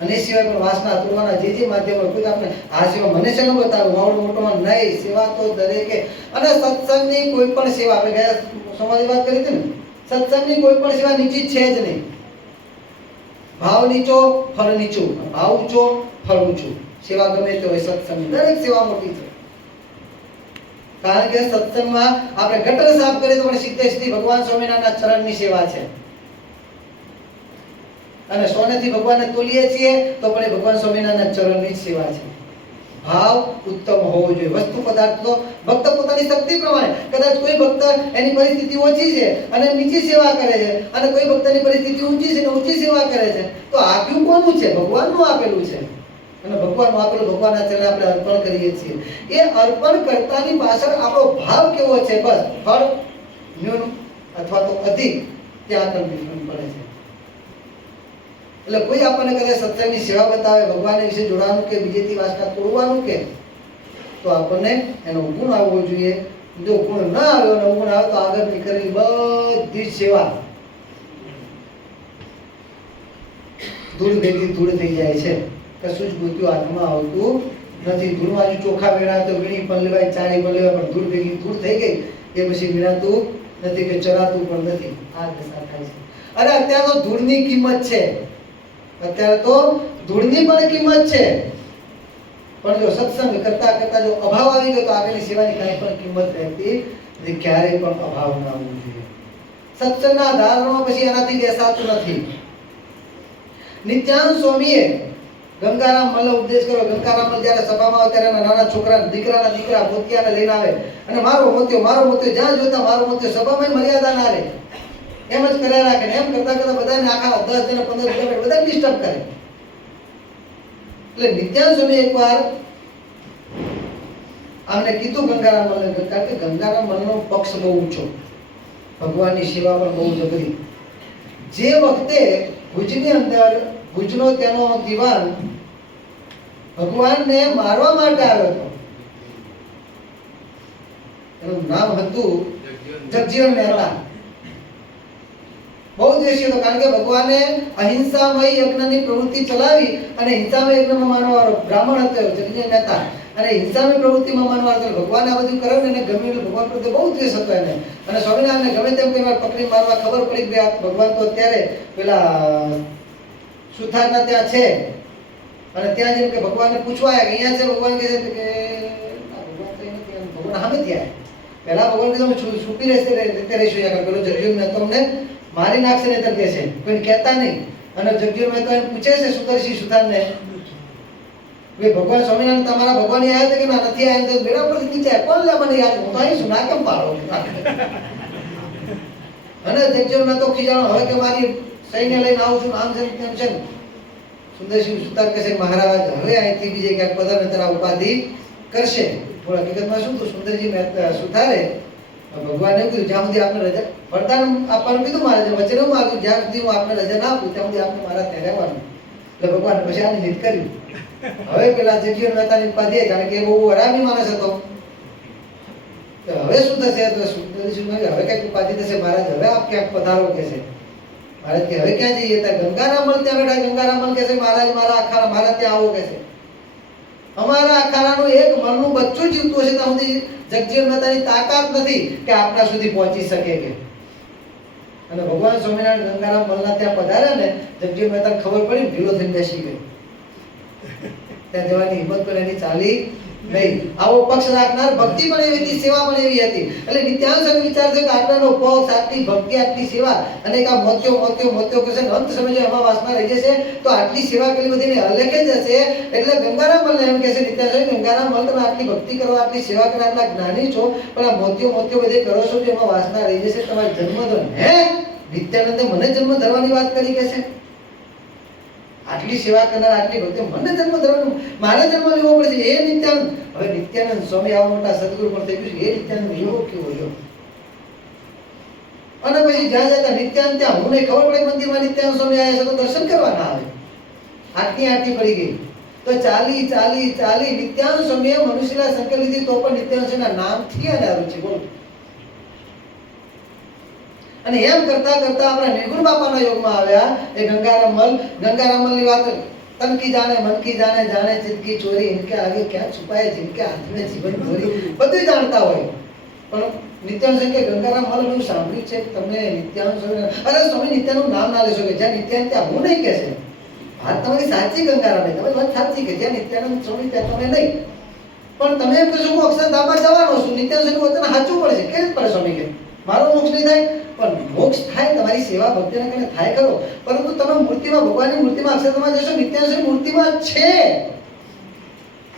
અને એ સિવાય પણ વાસના તોડવાના જે માધ્યમો કોઈ આપણે આ સેવા મને છે ન બતાવું માવડું મોટોમાં નહીં. સેવા તો દરેકે, અને સત્સંગની કોઈ પણ સેવા, આપણે ગયા સોમવારે વાત કરી હતી ને, સત્સંગની કોઈ પણ સેવા નીચી છે જ નહીં. ભાવ નીચો ફળ નીચું, ભાવ ઊંચો ફળ ઊંચું. સેવા ગમે તે હોય, સત્સંગની દરેક સેવા મોટી છે. કારણ કે સત્સંગમાં આપણે ગટર સાફ કરીએ તો પણ સીધી ભગવાન સ્વામિનારાયણના ચરણની સેવા છે. અને સોનેથી ભગવાનને તોલીએ છીએ તો પણ એ ભગવાન સ્વામિનારાયણના ચરણની જ સેવા છે. ભાવ ઉત્તમ હોવો જોઈએ. વસ્તુ પદાર્થ તો ભક્ત પોતાની શક્તિ પ્રમાણે, કદાચ કોઈ ભક્ત એની પરિસ્થિતિ ઓછી છે અને નીચી સેવા કરે છે, અને કોઈ ભક્તની પરિસ્થિતિ ઊંચી છે અને ઊંચી સેવા કરે છે, તો આપ્યું કોનું છે? ભગવાનનું આપેલું છે. અને ભગવાનનું આપેલું ભગવાનના ચરણે આપણે અર્પણ કરીએ છીએ. એ અર્પણ કરતાની પાછળ આપણો ભાવ કેવો છે, બસ ફળ ન્યૂન અથવા તો અધિક ત્યાં આગળ ડિફરન્સ પડે છે. એટલે કોઈ આપણને કદાચ સત્સંગની સેવા બતાવે, ભગવાન વિશે જોડાવાનું કે બીજેથી વાસના તોડવાનું કે, તો આપણને એનો ગુણ આવવો જોઈએ. જો ગુણ ના આવ્યો અને ગુણ આવે તો આગળની કરેલી બધી જ સેવા ધૂળ ભેગી ધૂળ થઈ જાય છે. કશું જ ગોત્યું હાથમાં આવતું નથી. ધૂળમાં જો ચોખા વેણા તો વીણી પણ લેવાય, ચાળી પણ લેવાય, પણ ધૂળ ભેગી ધૂળ થઈ ગઈ એ પછી વીણાતું નથી કે ચરાતું પણ નથી. આ દશા થાય છે. અરે અત્યારે તો ધૂળની કિંમત છે, અત્યારે તો ધૂળની પણ કિંમત છે. પણ જો સત્સંગ કરતા કરતા જો અભાવ આવી ગયો તો આગળની સેવાની કાંઈ પણ કિંમત રહેતી નથી. ક્યારેય પણ અભાવ ના આવવો જોઈએ. સત્સંગના ધારણમાં પછી એનાથી બેસાતું નથી. નિત્યાનંદ સ્વામીએ ગંગારામ મલનો ઉપદેશ કર્યો. ગંગારામ મલ જ્યારે સભામાં આવે ત્યારે નાના છોકરા દીકરાના દીકરા મોતિયાને લઈને આવે અને મારો મોતિયો જ્યાં જોતા મારો મોતિયો, સભામાં મર્યાદા ના રહે, એમ જ કર્યા રાખે. એમ કરતા કરતા બધાને આખા 10 જણ 15 જણ બધા ડિસ્ટર્બ કરે. એટલે નિત્યાનંદ સ્વામી એકવાર આમને કીધું ગંગારામ મલને, કારણ કે ગંગારામ મલનો પક્ષ બહુ ઊંચો, ભગવાનની સેવા પણ બહુ જબરી. જે વખતે ભુજની અંદર ભુજનો તેનો દીવાન ભગવાનને મારવા માટે આવ્યો હતો, એનું નામ હતું જગજીવન મહેતા. બહુ દ્વેષી હતો, કારણ કે ભગવાને અહિંસામય યજ્ઞની પ્રવૃત્તિ ચલાવી અને હિંસામય યજ્ઞમાં માનવાવાળો બ્રાહ્મણ હતો જગજીવન મહેતા, અને હિંસામય પ્રવૃત્તિમાં માનવાવાળો હતો. ભગવાને આ બધું કર્યું ને એને ગમ્યું, ભગવાન પ્રત્યે બહુ દ્વેષ હતો એને. અને સ્વામિનારાયણને ગમે તેમ કોઈ વાર પકડી મારવા ખબર પડી ગયા ભગવાન તો અત્યારે પેલા સુથારના ત્યાં છે, અને ત્યાં જેમ કે ભગવાનને પૂછવા આવ્યા અહીંયા છે, ભગવાન કહે છે કે ભગવાન તો નથી, ભગવાન સામે ત્યાં પહેલા ભગવાન કીધું છુપી રહેશે રીતે રહીશું આગળ. પેલો જગજીવન મહેતા તમને મારી નાખશે ને તર કહે છે, કોઈને કહેતા નહીં. અને જગજીવન મહેતા એને પૂછે છે સુતરસિંહ સુથારને, ભાઈ ભગવાન સ્વામિનારાયણ તમારા ભગવાન આવ્યા છે કે ના નથી આવ્યા? તો બેડા પરથી નીચે કોણ લે મને યાદ, હું તો અહીં છું, ના કેમ પાડો? અને જગજીવન મહેતા ખીજાણો, હવે કે મારી સૈન્ય લઈને આવું છું, આમ છે તેમ છે. સુંદરસિંહ સુતાર કહે છે મહારાજ હવે અહીંથી બીજે ક્યાંક પધાર નતર આ ઉપાધિ કરશે. પણ હકીકતમાં શું તો સુંદરજી સુતારે ભગવાને કીધું જ્યાં સુધી આપને રજા વરદાન આપવાનું કીધું મહારાજે, વચન હું માગ્યું જ્યાં સુધી હું આપને રજા ના આપું ત્યાં સુધી આપને મારા ત્યાં રહેવાનું. એટલે ભગવાન પછી આની જીત કર્યું. હવે પેલા જગજીવન મહેતાની ઉપાધિ, કારણ કે એ બહુ આરામી માણસ હતો, તો હવે શું થશે? તો સુંદરજી હવે કઈક ઉપાધિ થશે મહારાજ, હવે આપ ક્યાંક પધારો કે છે. મહારાજ કે હવે ક્યાં જઈએ? ત્યાં ગંગારામ મલ ત્યાં બેઠા. ગંગારામ મલ કહે છે મહારાજ મારા અખાડા મારા ત્યાં આવો કે છે. અમારા અખાડાનું એક મનનું બચ્ચું જીવતું હશે ત્યાં સુધી જગજીવન મહેતાની તાકાત નથી કે આપણા સુધી પહોંચી શકે કે. અને ભગવાન સ્વામિનારાયણ ગંગારામ મલના ત્યાં પધાર્યા ને, જગજીવન મહેતાને ખબર પડી, ઢીલો થઈને બેસી ગયો. ત્યાં જવાની હિંમત પણ એની ચાલી નહીં. આવો પક્ષ રાખનાર, ભક્તિ પણ એવી હતી, સેવા પણ એવી હતી. એટલે નિત્યાનંદ સ્વામી વિચાર છે કે આટલાનો પક્ષ, આટલી ભક્તિ, આટલી સેવા, અને એક આ મોત્યો કરશે, અંત સમય જો એમાં વાસના રહી જશે તો આટલી સેવા કરી બધીને અલેખે જ હશે. એટલે ગંગારામ મલને એમ કહે છે નિત્યાનંદ સ્વામી, ગંગારામ મલ તમે આટલી ભક્તિ કરો, આટલી સેવા કરો, આટલા જ્ઞાની છો, પણ આ મોત્યો બધે કરો છો જો એમાં વાસના રહી જશે, તમારે જન્મ દો. હે નિત્યાનંદે મને જન્મ ધરવાની વાત કરી કે છે? આટલી સેવા કરનાર, આટલી ભક્તિ, મને જન્મ ધરવાનો, મારે જન્મ લેવો પડશે? એ નિત્યાનંદ, હવે નિત્યાનંદ સ્વામી આવા મોટા સદગુરુ પણ થઈ ગયું છે, એ નિત્યાનંદ એવો કેવો રહ્યો. અને પછી જ્યાં જતા નિત્યાનંદ ત્યાં હું નહીં ખબર પડે મંદિરમાં નિત્યાનંદ સ્વામી આવ્યા છે તો દર્શન કરવા ના આવે, આટલી પડી ગઈ. તો ચાલી નિત્યાનંદ સ્વામીએ મનુષ્યના સંકલ્પ લીધી, તો પણ નિત્યાનંદ સ્વામીના નામથી એને આવ્યું છે. બોલો. અને એમ કરતા કરતા આપણા નિર્ગુણ બાપાના યોગમાં આવ્યા એ ગંગારામ મલની વાત तन की जाने मन की जाने जाने चित की चोरी इनके आगे क्या छुपाए जिनके हाथ में जीवन चोरी બધું જાણતા હોય. પણ નિત્યાનંદ સ્વામી કે ગંગારામ મલ હું સાંભળ્યું છે કે તમે નિત્યાનંદ સ્વામી, અરે સ્વામી નિત્યાનંદ નામ ના લેશો કે જ્યાં નિત્યાનંદ ત્યાં હું નહીં કહેશે. વાત તમારી સાચી ગંગારામ, તમે વાત સાચી કે જ્યાં નિત્યાનંદ સ્વામી ત્યાં તમે નહીં, પણ તમે એમ કહેશો હું અક્ષરધામમાં જવાનો છું, નિત્યાનંદ સ્વામી વચન સાચું પડશે. કેમ પડે સ્વામી કે મારો મોક્ષ નહીં થાય? પણ મોક્ષ થાય, તમારી સેવા ભક્તિને કારણે થાય ખરો, પરંતુ તમે મૂર્તિમાં, ભગવાનની મૂર્તિમાં અક્ષરધામમાં જશો, નિત્યાનંદ મૂર્તિમાં છે.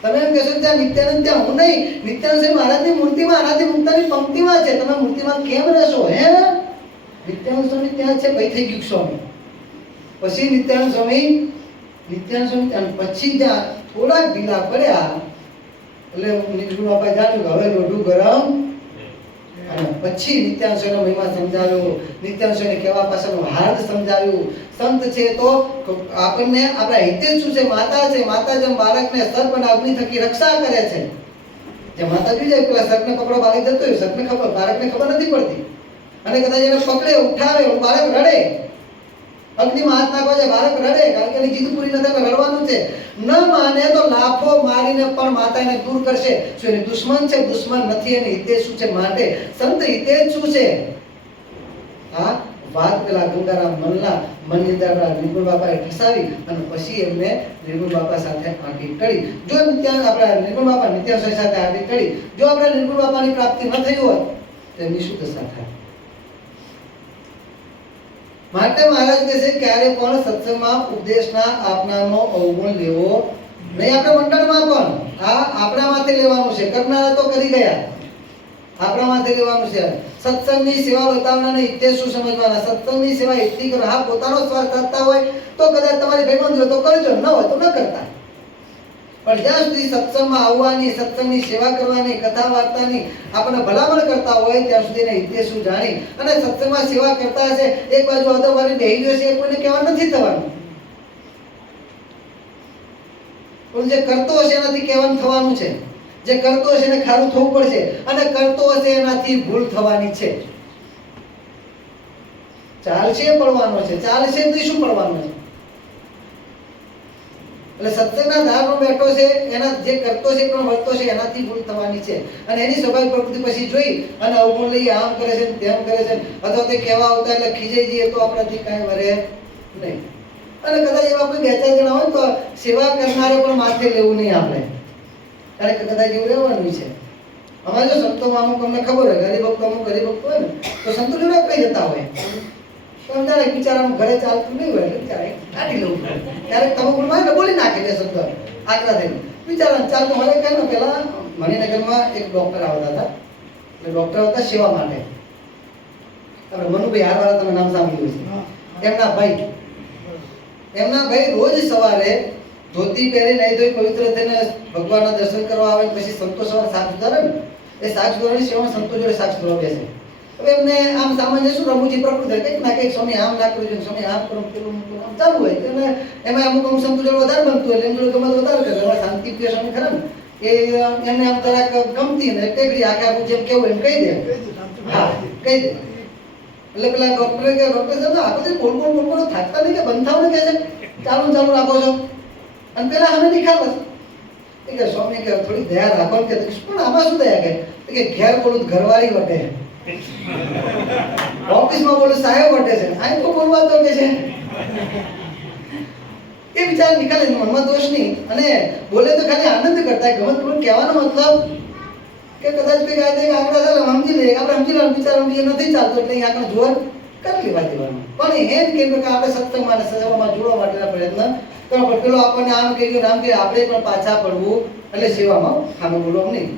તમે એમ કહેશો ત્યાં નિત્યાનંદ ત્યાં હું નહીં, નિત્યાનંદ મહારાજની મૂર્તિમાં અનાદિ મુક્તાની પંક્તિમાં છે, તમે મૂર્તિમાં કેમ રહેશો? હે નિત્યાનંદ સ્વામી ત્યાં છે, ભાઈ થઈ ગયું સ્વામી. પછી નિત્યાનંદ સ્વામી પછી જ્યાં થોડાક ઢીલા પડ્યા એટલે નિર્ગુણ બાપા જાણ્યું કે હવે લોઢું ગરમ અને પછી નિત્યાંશોનો મહિમા સમજાવ્યો, નિત્યાંશોને કેવા પાછળનું હાર્દ સમજાવ્યું. સંત છે તો આપણને આપણા હિતે શું છે, માતા છે, માતા જેમ બાળકને સર્પ અને અગ્નિ થકી રક્ષા કરે છે, જે માતા જોઈ જાય પેલા સર્પને પકડો બાળક જતો હોય, સર્પને ખબર, બાળકને ખબર નથી પડતી, અને કદાચ એને પકડે ઉઠાવે બાળક રડે, અગ્નિમાં હાથ નાખવા જાય બાળક રડે, કારણ કે એની જીદ પૂરી નથી એટલે રડવાનું છે. ન માને તો લાફો મારીને પણ માતા એને દૂર કરશે. શું એની દુશ્મન છે? દુશ્મન નથી, એની હિતેશ શું છે? માટે સંત હિતેશ શું છે? આ વાત પેલા ગંગારામ મનની અંદર નિર્ગુણ બાપાએ ઠસાવી અને પછી એમને નિર્ગુણ બાપા સાથે આંટી કરી. જો આપણા નિર્ગુણ બાપા નિત્યાંશ સાથે આંટી કરી, જો આપણે નિર્ગુણ બાપાની પ્રાપ્તિ ન થઈ હોય તો એમની શું દશા થાય? માટે મહારાજ કહે છે ક્યારે પણ સત્સંગમાં ઉપદેશના આપનારનો અવગુણ લેવો નહીં. આપણે મંડળમાં પણ આ આપણામાંથી લેવાનું છે, કરનારા તો કરી ગયા, આપણામાંથી લેવાનું છે. સત્સંગની સેવા બતાવનારને હિતે શું સમજવાના? સત્સંગની સેવા એટલી કરો, હા પોતાનો સ્વાર્થ કરતા હોય તો કદાચ તમારી ભાઈબંધ હોય તો કરજો, ન હોય તો ન કરતા. પણ જ્યાં સુધી સત્સંગમાં આવવાની, સત્સંગની સેવા કરવાની, કથા વાર્તાની આપણને ભલામણ કરતા હોય ત્યાં સુધી એને હિતે શું જાણી અને સત્સંગમાં સેવા કરતા હશે, એક બાજુ અધવારી બેહી ગયો છે, એ કોઈને કહેવા નથી થવાનું. પણ જે કરતો હશે એનાથી કહેવાનું થવાનું છે, જે કરતો હશે એને ખારું થવું પડશે, અને કરતો હશે એનાથી ભૂલ થવાની છે. ચાલશે પડવાનો છે, ચાલશે તો શું પડવાનું છે? એટલે સત્સંગના ધારમાં બેઠો છે, એના જે કરતો છે પણ વર્તો છે એનાથી ભૂલ થવાની છે. અને એની સ્વાભાવિક પ્રકૃતિ પછી જોઈ અને અવગુણ લઈ આમ કરે છે તેમ કરે છે, અથવા તે કહેવા આવતા એટલે ખીજાઈ જઈએ તો આપણાથી કાંઈ વરે નહીં. અને કદાચ એવા કોઈ બે ચાર જણા હોય તો સેવા કરનારે પણ માથે લેવું નહીં આપણે, કારણ કે કદાચ એવું રહેવાનું છે. અમારે જો સંતોમાં અમુક અમને ખબર હોય, હરિભક્તો અમુક હરિભક્તો હોય ને તો સંતો જોડે કઈ જતા હોય, સમજાય બિચારાનું ઘરે ચાલતું નહીં હોય એટલે બિચારે કાઢી લેવું પડે. ક્યારેક તમે બોલમાં બોલી નાખે બે શબ્દ આકરા થઈને, બિચારા ચાલતું હોય. કે ને પેલા મણિનગરમાં એક ડોક્ટર આવતા હતા, એટલે ડોક્ટર હતા સેવા માટે. આપણે મનુભાઈ હારવાળા તમે નામ સાંભળ્યું છે, એમના ભાઈ રોજ સવારે ધોતી પહેરી નહીં ધોઈ પવિત્ર થઈને ભગવાનના દર્શન કરવા આવે, પછી સંતો સવાર શાક સુધારે ને એ શાક સુધારવાની સેવામાં સંતો જોડે શાક સુધારવા બેસે. હવે એમને આમ સામાન્ય શું રમૂજી પ્રકૃતિ કંઈક ના કંઈક સ્વામી આમ ના કરવું જોઈએ, સ્વામી આમ કરો પેલું આમ ચાલુ હોય. એટલે એમાં અમુક અમુક સંતો જોડે વધારે બનતું હોય એટલે એમ જોડે ગમત વધારે કરે. એમાં શાંતિ પ્રિય સ્વામી ખરા ને એ એમને આમ તરાક ગમતી ને ટેકડી આખે આખું જેમ કેવું એમ કહી દે, હા કહી દે. એટલે પેલા ડોક્ટરે કે ડોક્ટર સાહેબ આખો જે બોલ થાકતા નહીં કે બંધ થાવ ને કે છે ચાલુ રાખો છો. અને પેલા અમે નિખાલ એ કે સ્વામી કે થોડી દયા રાખો કે પણ આમાં શું દયા કે ઘેર બોલું ઘરવાળી વટે, ઓફિસમાં બોલું સાહેબ વટે છે, આ તો બોલવા તો કે છે. એ વિચાર નિકાલે મનમાં દોષ નહીં, અને બોલે તો ખાલી આનંદ કરતા ગમત ગમત કહેવાનો મતલબ કે કદાચ કોઈ ગાય દે આગળ ચાલે સમજી લે, આપણે સમજી લે વિચાર નથી ચાલતો એટલે આગળ જોર કરી લેવા દેવાનું. પણ એમ કે આપણે સત્સંગમાં અને સેવામાં જોડવા માટેના પ્રયત્ન કરો. પણ પેલો આપણને આમ કહી ગયો આમ કે આપણે પણ પાછા પડવું એટલે સેવામાં ખાનું બોલવું નહીં.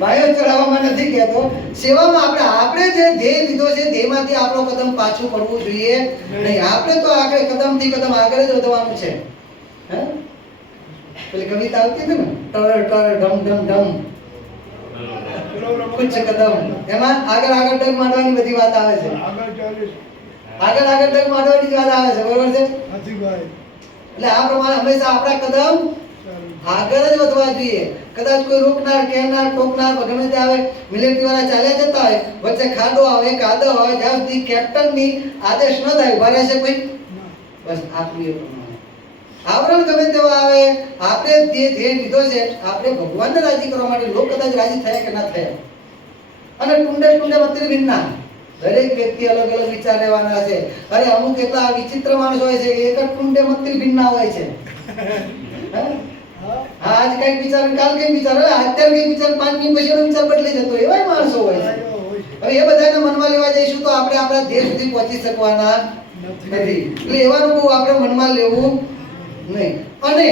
ભાઈઓ ચડાવવામાં નથી કહેતો, સેવામાં આપણે જે ધ્યેય લીધો છે ધ્યેયમાંથી આપણો કદમ પાછું પડવું જોઈએ નહીં. આપણે તો આગળ કદમથી કદમ આગળ જ વધવાનું છે. હે પેલી કવિતા આવતી હતી ને ટર ટર ઢમ ઢમ ઢમ કુછ કદમ, એમાં આગળ ડગ માંડવાની બધી વાત આવે છે, આગળ ડગ માંડવાની જ વાત આવે છે, બરોબર છે? એટલે આ પ્રમાણે હંમેશા આપણા કદમ આગળ જ વધવા જોઈએ. કદાચ કોઈ રોકનાર કહેનાર ટોકનાર ગમે તે આવે, મિલિટરી વાળા ચાલ્યા જતા હોય, વચ્ચે ખાડો આવે કાદવ આવે, જ્યાં સુધી કેપ્ટનની આદેશ ન થાય ઉભા રહેશે કોઈ? બસ આપણું એ પ્રમાણે આવરણ ગમે તેવા આવે, આપણે જે ધ્યેય લીધો છે આપણે ભગવાનને રાજી કરવા માટે, લોક કદાચ રાજી થયા કે ના થયા, અને ટુંડે મતલબ વિના દરેક વ્યક્તિ અલગ અલગ વિચાર રહેવાના છે. અરે અમુક એટલા વિચિત્ર માણસ હોય છે કે એક જ ટુંડે મતલબ ભિન્ના હોય છે. આજ કઈક વિચાર કાલ કઈક વિચાર, અત્યારે કઈક વિચાર 5 મિનિટ પછી વિચાર બદલી જતો, એવા માણસો હોય છે. હવે એ બધાને મનમાં લેવા જઈશું તો આપણે આપણા ધ્યેય સુધી પહોંચી શકવાના નથી. એટલે એવાનું બહુ આપણે મનમાં લેવું નહીં. અને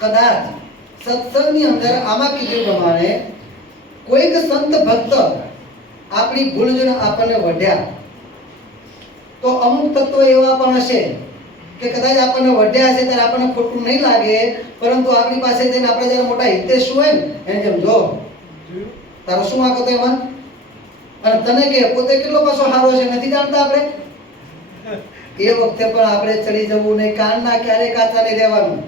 કદાચ સત્સંગની અંદર આમાં કીધું પ્રમાણે કોઈક સંત ભક્ત આપણી ભૂલ જોઈને આપણને વઢ્યા તો અમુક તત્વો એવા પણ હશે કે કદાચ આપણને વઢ્યા હશે ત્યારે આપણને ખોટું નહીં લાગે, પરંતુ આપણી પાસે જઈને આપણે જ્યારે મોટા હિતેશ હોય ને એને જેમ જો તારો શું વાંક હતો એમાં? અને તને કે પોતે કેટલો પાછો સારો છે નથી જાણતા આપણે? એ વખતે પણ આપણે ચડી જવું નહીં. કાનના ક્યારે કાચા નહીં રહેવાનું.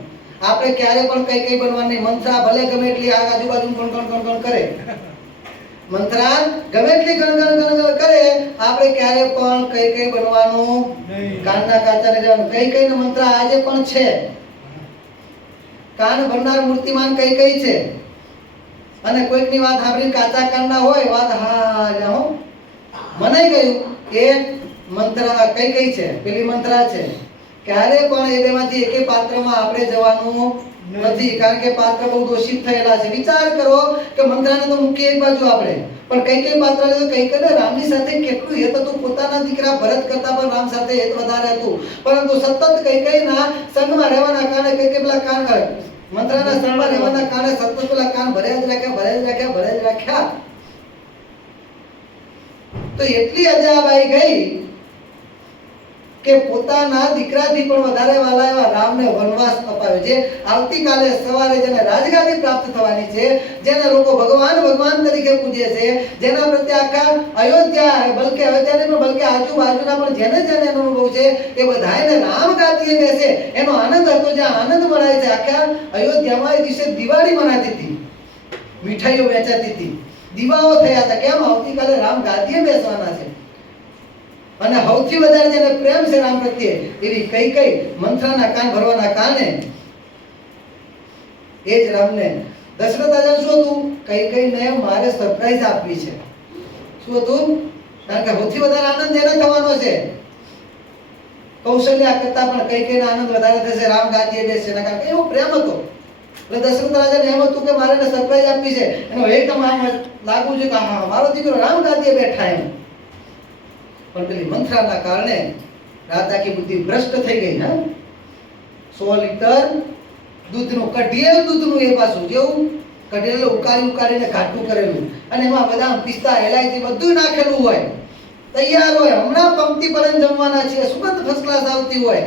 આપણે ક્યારે પણ કઈ કઈ બનવાનું નહીં. મંત્રા ભલે ગમે એટલી આજુબાજુ ગણ કરે, મંત્રા ગમે એટલી ગણ કરે, આપણે ક્યારે પણ કઈ કઈ બનવાનું કાનના કાચા નહીં રહેવાનું. કઈ કઈ નો મંત્ર આજે પણ છે. કાન ભરનાર મૂર્તિમાન કઈ કઈ છે. અને કોઈકની વાત સાંભળીને કાચા કાનના હોય વાત હા જાઓ મનાઈ ગયું એ મંત્ર કઈ કઈ છે, પેલી મંત્રા છે. ક્યારે પણ એ બેમાંથી એકે પાત્રમાં આપણે જવાનું નથી, કારણ કે પાત્ર બહુ દોષિત થયેલા છે. વિચાર કરો કે મંત્રાને તો મૂકી એક બાજુ આપણે, પણ કઈ કઈ પાત્ર તો કઈ કઈ રામની સાથે કેટલું હેત હતું. પોતાના દીકરા ભરત કરતા પણ રામ સાથે હેત વધારે હતું, પરંતુ સતત કઈ કઈ ના સંગમાં રહેવાના કારણે કઈ કઈ પેલા કાન મંત્રના સંગમાં રહેવાના કારણે સતત પેલા કાન ભર્યા જ રાખ્યા. તો એટલી અજાબ આવી ગઈ કે પોતાના દીકરાથી પણ વધારે વાલા એવા રામને વનવાસ અપાવ્યો. જે આવતીકાલે સવારે જેને રાજગાદી પ્રાપ્ત થવાની છે, જેને લોકો ભગવાન તરીકે પૂજે છે, જેના પ્રત્યે આખા અયોધ્યા બલકે આજુબાજુના પણ જેને એનો અનુભવ છે, એ બધાને રામ ગાદીએ બેસે એનો આનંદ હતો. જ્યાં આનંદ મનાય છે, આખા અયોધ્યામાં એ દિવસે દિવાળી મનાતી હતી, મીઠાઈઓ વેચાતી હતી, દીવાઓ થયા હતા. કેમ? આવતીકાલે રામ ગાદીએ બેસવાના છે. અને સૌથી વધારે જેને પ્રેમ છે રામ પ્રત્યે એવી કઈ કઈ મંત્રના કાન ભરવાના કારણે એ જ રામને દશરથ રાજા શું હતું? કઈ કઈ ને મારે સરપ્રાઈઝ આપવી છે. શું હતું? કારણ કે સૌથી વધારે આનંદ એને થવાનો છે. કૌશલ્યા કરતા પણ કઈ કઈ આનંદ વધારે થશે રામ ગાદીએ બેસે, એના કારણ કે એવો પ્રેમ હતો. એટલે દશરથ રાજાને એમ હતું કે મારે એને સરપ્રાઈઝ આપવી છે. એનો એકદમ આમ લાગવું છે કે હા મારો દીકરો રામ ગાદીએ બેઠા એમ. પણ પેલી મંત્રાના કારણે રાજાની બુદ્ધિ ભ્રષ્ટ થઈ ગઈ. હા, 100 લીટર દૂધનું દૂધનું એ પાછું જેવું કઢેલું ઉકાળીને ઘાટું કરેલું, અને એમાં બદામ પિસ્તા એલાયચી બધું નાખેલું હોય, તૈયાર હોય, હમણાં પંક્તિ પર જમવાના છે, સુગંધ ફર્સ્ટ ક્લાસ આવતી હોય,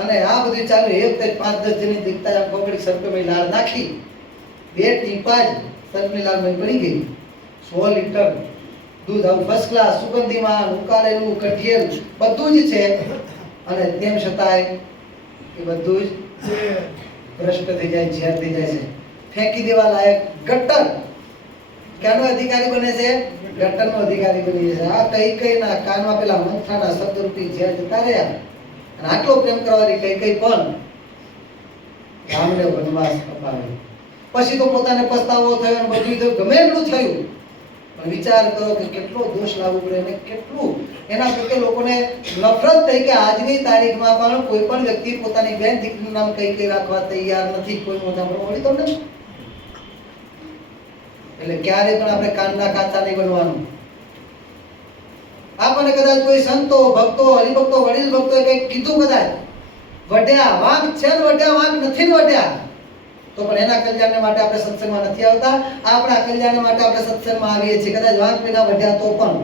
અને આ બધું ચાલુ. એક 5-10 જણી દીકતા કોકડી સરપેમાં લાળ નાખી, 2 ટીપા જ સરપની લાળમાં પડી ગઈ. 100 લીટર દૂધ આવું ફર્સ્ટ ક્લાસ સુગંધીમાં ઉકાળેલું કઠિયેલ બધું જ છે, અને તેમ છતાંય એ બધું જ ભ્રષ્ટ થઈ જાય, ઝેર થઈ જાય છે, ફેંકી દેવા લાયક. ગટર ક્યાંનો અધિકારી બને છે? ગટરનો અધિકારી બની છે. આ કઈ કઈ ના કાનમાં પેલા મંત્રાના શબ્દરૂપી ઝેર જતા રહ્યા. અને આટલો પ્રેમ કરવાની કઈ કઈ પણ રામને વનવાસ અપાવ્યો. પછી તો પોતાને પસ્તાવો થયો અને બધું ગમે એટલું થયું, પણ વિચાર કરો કે કેટલો દોષ લાગુ પડે અને કેટલું એના પ્રત્યે લોકોને નફરત થઈ કે આજની તારીખમાં પણ કોઈ પણ વ્યક્તિ પોતાની બેન દીકરીનું નામ કઈ કઈ રાખવા તૈયાર નથી. કોઈ મોટા મળી તમને. એટલે ક્યારે પણ આપણે કાનના કાચા નહીં બનવાનું. આપણને કદાચ કોઈ સંતો, ભક્તો, હરિભક્તો, વડીલ ભક્તો કંઈક કીધું, કદાચ વઢ્યા વાંક છે ને વઢ્યા વાંક નથી વઢ્યા, તો પણ એના કલ્યાણ માટે આપણે સત્સંગમાં નથી આવતા. આપણા કલ્યાણ માટે આપણે સત્સંગમાં આવીએ છીએ, કદાચ વાંક વિના વઢ્યા તો પણ.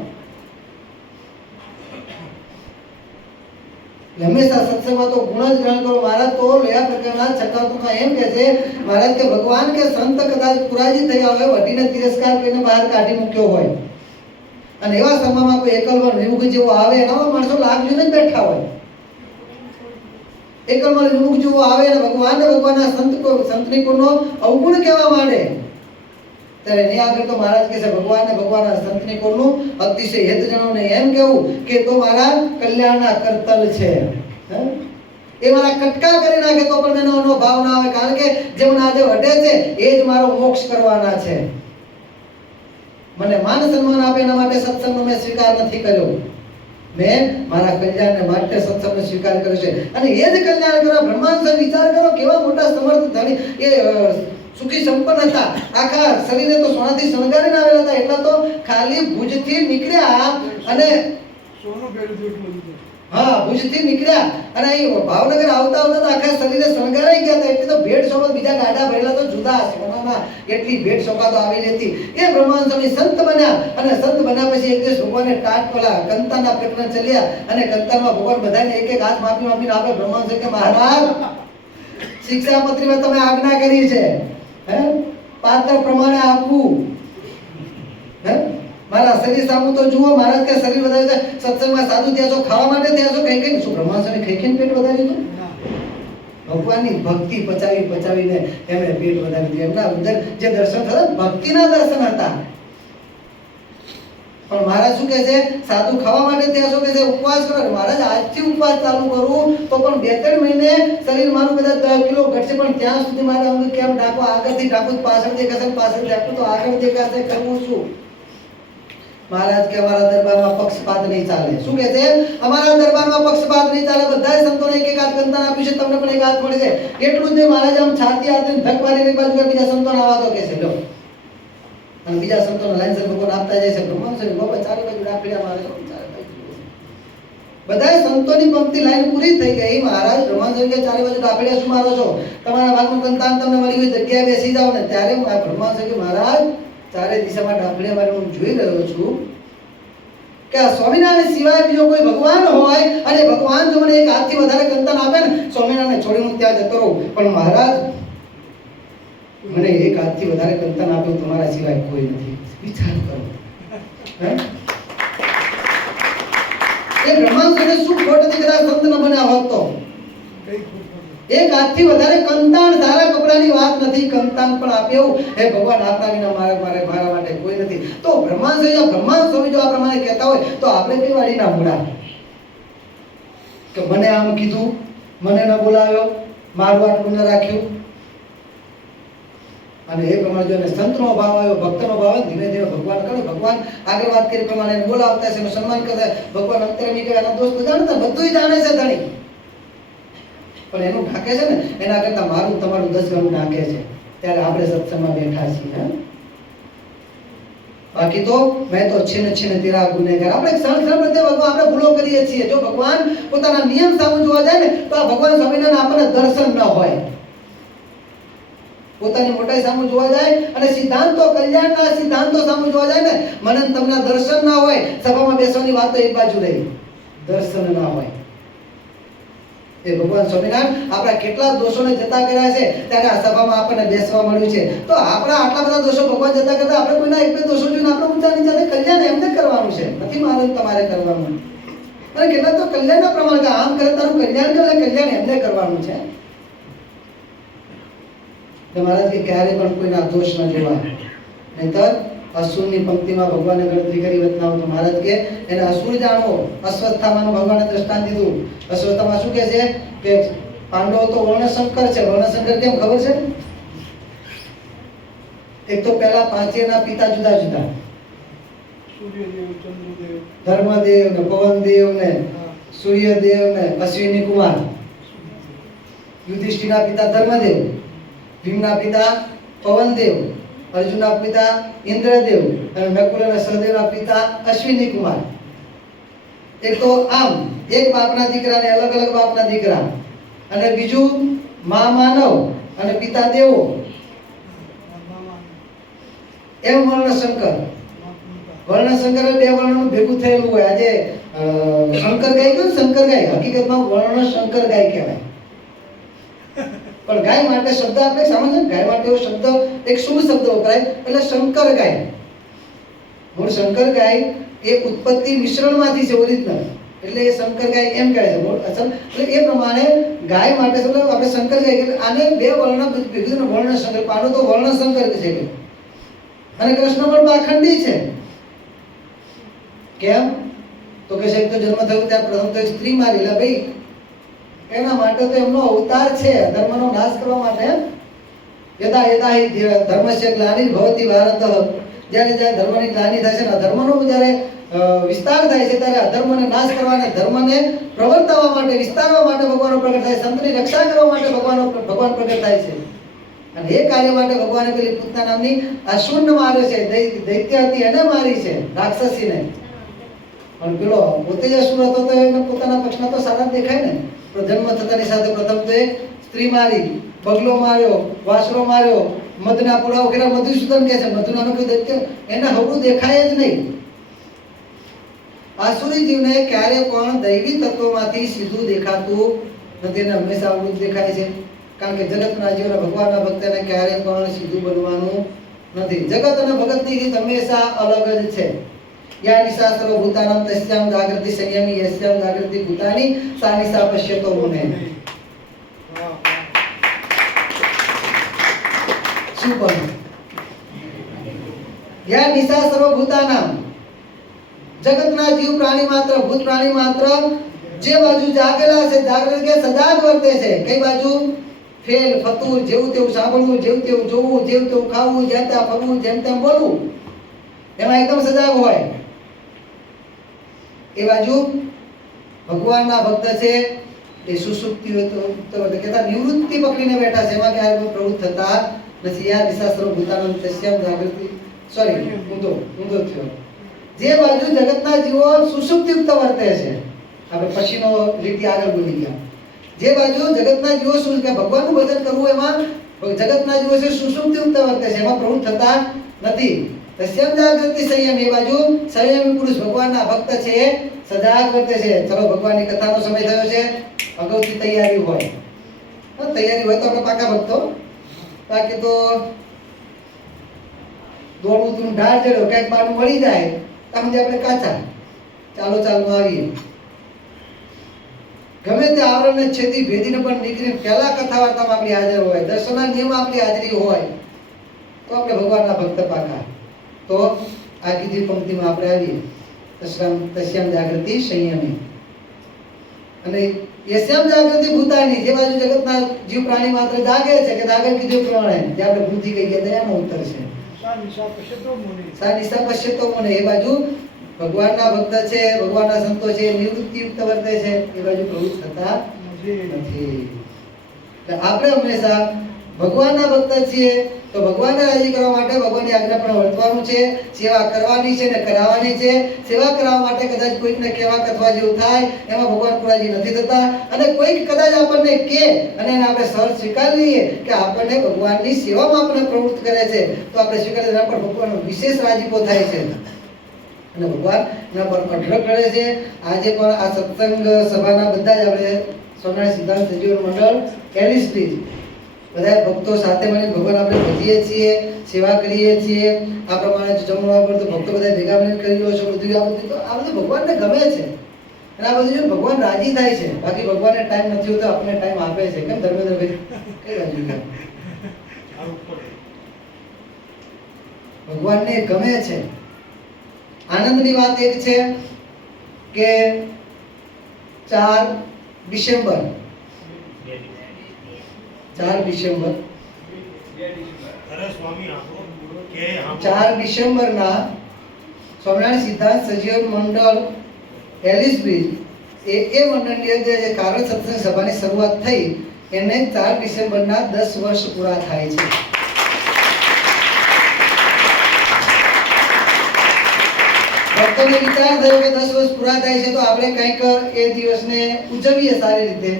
હંમેશા સત્સંગમાં તો ગુણ જ ગ્રહણ કરો. મહારાજ તો લેવા પ્રકારના છઠ્ઠા એમ કહે છે, મહારાજ કે ભગવાન કે સંત કદાચ પુરાજી થયા હોય, વઢીને તિરસ્કાર કરીને બહાર કાઢી મૂક્યો હોય, અને એવા સમયમાં કોઈ એકલવર વિમુખ જેવો આવે, એના માણસો લાગ જોઈને જ બેઠા હોય. એકલવર વિમુખ જેવો આવે અને ભગવાનના સંતની ગુણનો અવગુણ કહેવા માંડે, ત્યારે એની આગળ તો મહારાજ કહે છે ભગવાનના સંતની ગુણનું અતિશય હેત જણાવને એમ કહેવું કે તો મારા કલ્યાણના કરતલ છે. એ મારા કટકા કરી નાખે તો પણ એનો ભાવ ના આવે, કારણ કે જે મને આજે વઢે છે એ જ મારો મોક્ષ કરવાના છે. મને માન સન્માન આપે એના માટે સત્સંગનો મેં સ્વીકાર નથી કર્યો, મેં મારા કલ્યાણને માટે સત્સંગનો સ્વીકાર કર્યો છે. અને એ જ કલ્યાણ કરવા બ્રહ્માંડ વિચાર કરો, કેવા મોટા સમર્થ ધણી એ સુખી સંપન્ન હતા. આખા શરીરે તો સોનાથી શણગારીને આવેલા હતા. એટલા તો ખાલી ભુજથી નીકળ્યા અને ભુજથી નીકળ્યા અને અહીં ભાવનગર આવતા આખા શરીરે શણગારાઈ ગયા હતા. એટલે તો ભેટ સોગાદ બીજા ગાડા ભરેલા તો જુદા સોનાના, એટલી ભેટ સોગાદો આવેલી હતી. એ બ્રહ્માંડ સ્વામી સંત બન્યા, અને સંત બન્યા પછી એક દિવસ ભગવાને ટાટ પેલા કંતાના પ્રકરણ ચાલ્યા, અને કંતામાં ભગવાન બધાને એક એક હાથ માપીને આપે. બ્રહ્માંડ સ્વામી કે મહારાજ શિક્ષાપત્રીમાં તમે આજ્ઞા કરી છે પાત્ર પ્રમાણે આપવું, મારા શરીર સામું તો જુઓ. મહારાજ કે શરીર વધારે છે સત્સંગમાં સાધુ થયા છો, ખાવા માટે થયા છો, કઈ કઈ શું બ્રહ્મા સ્વામી ખાઈ પેટ વધાર્યું હતું? ભગવાનની ભક્તિ પચાવીને એમણે પેટ વધારી દીધું. એમના અંદર જે દર્શન થતા ભક્તિના દર્શન હતા. પણ મહારાજ શું કહે છે? સાધુ ખાવા માટે થયા છો કે છે ઉપવાસ કરો. મહારાજ આજથી ઉપવાસ ચાલુ કરું તો પણ 2-3 મહિને શરીર મારું કદાચ 10 કિલો ઘટશે, પણ ત્યાં સુધી મારે આમ કેમ ડાકો આગળથી ડાકું પાછળ દેખાશે, પાછળ ડાકું તો આગળ દેખાશે, કરવું શું? મહારાજ કે અમારા દરબારમાં પક્ષપાત નહીં ચાલે. શું કહે છે? અમારા દરબારમાં પક્ષપાત નહીં ચાલે. બધાય સંતોને એક હાથ ગંતાન આપ્યું છે, તમને પણ એક હાથ મળશે. એટલું જ નહીં, મહારાજ આમ છાતી હાથે ધક મારીને એક બાજુ બીજા સંતોને આવા તો કે છે લો, અને બીજા સંતોને લાઈનસર ભગવાન આપતા જાય છે. બ્રહ્મા સ્વામી બાબા ચારે બાજુ ડાફડિયા મારે છે, ચારે બાજુ બધાય સંતોની પંક્તિ લાઈન પૂરી થઈ ગઈ. મહારાજ બ્રહ્મા સ્વામી કે ચારે બાજુ ડાફડિયા શું મારો છો? તમારા ભાગનું ગંતાન તમને મળી ગયું, જગ્યાએ બેસી જાઓ ને. ત્યારે બ્રહ્મા સ્વામી મહારાજ ચારે દિશામાં ડાફડિયા મારી હું જોઈ રહ્યો છું કે આ સ્વામિનારાયણ સિવાય બીજો કોઈ ભગવાન હોય અને ભગવાન જો મને એક હાથથી વધારે ગંતાન આપે ને, સ્વામિનારાયણ છોડીને હું ત્યાં જતો રહું, પણ મહારાજ મને એક હાથથી વધારે ગંતાન આપ્યું તમારા સિવાય કોઈ નથી. વિચાર કરો. એ બ્રહ્માંડને શું ખોટ હતી કદાચ સંત ન બન્યા હોત તો? એક હાથથી વધારે કંતાણ, તારા કપડાની વાત નથી, કંતાન પણ આપ્યો. હે ભગવાન, આપના વિના મારા માટે કોઈ નથી. તો બ્રહ્મા સ્વામી જો આ પ્રમાણે કહેતા હોય તો આપણે કઈ વાડીના મૂળા કે મને આમ કીધું, મને ન બોલાવ્યો, મારું આટલું ન રાખ્યું. અને એ પ્રમાણે જો સંતનો ભાવ આવ્યો, ભક્તનો ભાવ આવ્યો, ધીમે ધીમે ભગવાન કરે. ભગવાન આગળ વાત કરી પ્રમાણે બોલાવતા છે, સન્માન કરતા. ભગવાન અંતરમી કહેવાય, એના દોસ્ત જાણતા, બધું જાણે છે ધણી, પણ એનું ઢાકે છે ને એના કરતા મારું તમારું 10 ગણું ઢાકે છે. ત્યારે આપણે સત્સંગમાં બેઠા છીએ. બાકી તો મેં તો છીન તેરા ગુનેગાર. આપણે ક્ષણ પ્રત્યે ભગવાન આપણે ભૂલો કરીએ છીએ. જો ભગવાન પોતાના નિયમ સામે જોવા જાય ને તો આ ભગવાન સ્વામિનારાયણ આપણને દર્શન ન હોય. પોતાની મોટાઈ સામે જોવા જાય અને સિદ્ધાંતો, કલ્યાણના સિદ્ધાંતો સામે જોવા જાય ને, મને તમને દર્શન ના હોય. સભામાં બેસવાની વાત તો એક બાજુ રહી, દર્શન ના હોય. એ ભગવાન સ્વામિનારાયણ આપણા કેટલા દોષોને જતા કર્યા છે, ત્યારે આ સભામાં આપણને બેસવા મળ્યું છે. તો આપણા આટલા બધા દોષો ભગવાન જતા કરતા આપણે કોઈના 1-2 દોષો જોઈને આપણે ઊંચા નીચા કલ્યાણ એમને કરવાનું છે, નથી મારે તમારે કરવાનું. અને કેટલા તો કલ્યાણના પ્રમાણે આમ કરે તારું કલ્યાણ કરે, કલ્યાણ એમને કરવાનું છે. મહારાજ કે ક્યારે પણ કોઈના દોષ ન જોવા, નહીતર અસુરની પંક્તિમાં ભગવાને ગણતરી કરી વતનાઓ. તો મહારાજ કે એને અસુર જાણવો. અશ્વત્થામાનું ભગવાને દ્રષ્ટાંત દીધું. અશ્વત્થામા શું કહે છે કે પાંડવો તો વર્ણશંકર છે. વર્ણશંકર કેમ ખબર છે? એક તો પહેલા પાંચેયના પિતા જુદા જુદા, સૂર્યદેવ, ચંદ્રદેવ, ધર્મદેવ ને પવનદેવ ને સૂર્યદેવ ને અશ્વિની કુમાર. યુધિષ્ઠિરના પિતા ધર્મદેવ, ભીમના પિતા પવનદેવ, અર્જુનના પિતા ઇન્દ્રદેવ અને નકુલ અને સહદેવના પિતા અશ્વિની કુમાર. એક તો આમ એક બાપના દીકરા ને અલગ અલગ બાપના દીકરા, અને બીજું મા માનવ અને પિતા દેવો, એમ વર્ણશંકર. વર્ણશંકર 2 વર્ણનું ભેગું થયેલું હોય. આજે શંકર ગાય કયું? શંકર ગાય હકીકતમાં વર્ણશંકર ગાય કહેવાય. પણ ગાય માટે શબ્દ આપણે સમજે, ગાય માટે એવો શબ્દ એક શુભ શબ્દ વપરાય એટલે શંકર ગાય. મૂળ શંકર ગાય એ ઉત્પત્તિ મિશ્રણમાંથી છે, ઓરિજિનલ, એટલે એ શંકર ગાય એમ કહે છે મૂળ અસલ. એટલે એ પ્રમાણે ગાય માટે શબ્દ આપણે શંકર ગાય એટલે આને 2 વર્ણ ભેગું વર્ણશંકર. પાંડવ તો વર્ણશંકર છે કે, અને કૃષ્ણ પણ પાખંડી છે. કેમ? તો કે સાહેબ તો જન્મ થયો ત્યારે પ્રથમ તો એક સ્ત્રી મારી. એટલે ભાઈ એના માટે તો એમનો અવતાર છે, ધર્મનો નાશ કરવા માટે. યદા યદા હિ ધર્મસ્ય ગ્લાનિર્ભવતિ ભારત. જ્યારે જ્યારે ધર્મની ગ્લાનિ થાય છે ને, ધર્મનો જ્યારે વિસ્તાર થાય છે, ત્યારે અધર્મને નાશ કરવા અને ધર્મને પ્રવર્તાવવા માટે, વિસ્તારવા માટે ભગવાન પ્રગટ થાય છે. સંતની રક્ષા કરવા માટે ભગવાન પ્રગટ થાય છે. અને એ કાર્ય માટે ભગવાને પેલી પૂતના નામની અસુરને માર્યો છે. દૈત્ય હતી એને મારી છે, રાક્ષસીને. પણ પેલો પોતે જ અસુર હતો તો એને પોતાના પક્ષમાં તો સારા દેખાય ને. જન્મ થતાની સાથે પ્રથમ તો એક સ્ત્રી મારી, બગલો માર્યો, વાસરો માર્યો, મધના પુડાઓ કર્યા. મધુસૂદન કહે છે મધુ નામનો કોઈ દૈત્ય એને હવળું દેખાય જ નહીં. આસુરી જીવને ક્યારે પણ દૈવી તત્વોમાંથી સીધું દેખાતું નથી, એને હંમેશા અવળું દેખાય છે. કારણ કે જગતના જીવને ભગવાનના ભક્તને ક્યારે પણ સીધું બનવાનું નથી. જગત અને ભગતની રીત હંમેશા અલગ જ છે. યા નિશા સર્વભૂતાનાં તસ્યામ જાગૃતિ સંયમી યસ્યામ જાગૃતિ ભૂતાની સા નિશા પશ્યતો મુને. શું પણ યા નિશા સર્વભૂતાનાં, જગતના જીવ પ્રાણી માત્ર ભૂત પ્રાણી માત્ર જે બાજુ જાગેલા છે, જાગૃત કે સજાગ વર્તે છે. કઈ બાજુ? ફેલ ફતુર, જેવું તેવું સાંભળવું, જેવું તેવું જોવું, જેવું તેવું ખાવું, જ્યાં ત્યાં ફરવું, જેમ તેમ બોલવું, એમાં એકદમ સજાગ હોય. એ બાજુ ભગવાનના ભક્ત છે એ સુસુપ્તિ કહેતા નિવૃત્તિ પકડીને બેઠા છે, એમાં ક્યારે પ્રવૃત્ત થતા નથી. યા નિશા સર્વભૂતાનાં તસ્યામ જાગૃતિ ઊંધો થયો. જે બાજુ જગતના જીવો સુષુપ્તિયુક્ત વર્તે છે, આપણે પછીનો લીટી આગળ બોલી ગયા. જે બાજુ જગતના જીવો શું કે ભગવાનનું ભજન કરવું, એમાં જગતના જીવો છે સુષુપ્તિયુક્ત વર્તે છે, એમાં પ્રવૃત્ત થતા નથી. તસ્યામ જાગૃતિ સંયમ, એ બાજુ સંયમી પુરુષ ભગવાનના ભક્ત છે સજાગ વર્તે છે. ચલો ભગવાનની કથાનો સમય થયો છે, અગાઉથી તૈયારી હોય. તૈયારી હોય તો આપણે પાકા ભક્તો, બાકી તો દોડવું તું ઢાળ ચડ્યો કંઈક બાનું મળી જાય તમને આપણે કાચા ચાલો આવીએ. ગમે તે આવરણને છેદી ભેદીને પણ નીકળીને પહેલા કથા વાર્તામાં આપણી હાજર હોય, દર્શનના નિયમ આપણી હાજરી હોય તો આપણે ભગવાનના ભક્ત પાકા. તો આ કીધી પંક્તિમાં આપણે આવીએ. તસ્યામ જાગૃતિ સંયમી અને યસ્યામ જાગૃતિ ભૂતાની, જે બાજુ જગતના જીવ પ્રાણી માત્ર જાગે છે કે જાગે કીધું પ્રમાણે જે આપણે ભૂતિ કહી ગયા દયાનો ઉત્તર છે. સા નિશા પશ્યતો મુને, એ બાજુ ભગવાનના ભક્ત છે, ભગવાનના સંતો છે, નિવૃત્તિયુક્ત વર્તે છે, એ બાજુ પ્રવૃત્ત થતા નથી. એટલે આપણે હંમેશા ભગવાનના ભક્ત છીએ તો ભગવાનને રાજી કરવા માટે ભગવાનની આજ્ઞા પર વર્તવાનું છે, સેવા કરવાની છે ને કરાવવાની છે. સેવા કરાવવા માટે કદાચ કોઈકને કહેવા કથવા જેવું થાય એમાં ભગવાન રાજી નથી થતા, અને કોઈક કદાચ આપણને કહે અને એને આપણે સહજ સ્વીકારી લઈએ કે આપણને ભગવાનની સેવામાં આપણને પ્રવૃત્ત કરે છે તો આપણે સ્વીકારી એના પર ભગવાનનો વિશેષ રાજીપો થાય છે અને ભગવાન એના પર અઢળક કરે છે. આજે પણ આ સત્સંગ સભાના બધા જ આપણે સ્વામિનારાયણ સિદ્ધાંત સજીવન મંડળ કેલિસ્ટ્રીજ બધા ભક્તો સાથે મળીને ભગવાન આપણે ભજીએ છીએ, સેવા કરીએ છીએ. આ પ્રમાણે જમણવાર પર તો ભક્તો બધા ભેગા મળીને કરી લો છો. બધું આ બધું ભગવાનને ગમે છે અને આ બધું ભગવાન રાજી થાય છે. બાકી ભગવાનને ટાઈમ નથી હોતો, આપણને ટાઈમ આપે છે. કેમ ધર્મેન્દ્રભાઈ કઈ રાજી થાય? ભગવાનને ગમે છે. આનંદની વાત એક છે કે 4 ડિસેમ્બર 4 ડિસેમ્બરના સ્વામિનારાયણ સિદ્ધાંત સજીવન મંડળ એલિસબ્રિજ એ મંડળની અંદર જે કારણ સત્સંગ સભાની શરૂઆત થઈ એને 4 ડિસેમ્બરના 10 વર્ષ પૂરા થાય છે. ભક્તોને વિચાર થયો કે 10 વર્ષ પૂરા થાય છે તો આપણે કંઈક એ દિવસને ઉજવીએ સારી રીતે.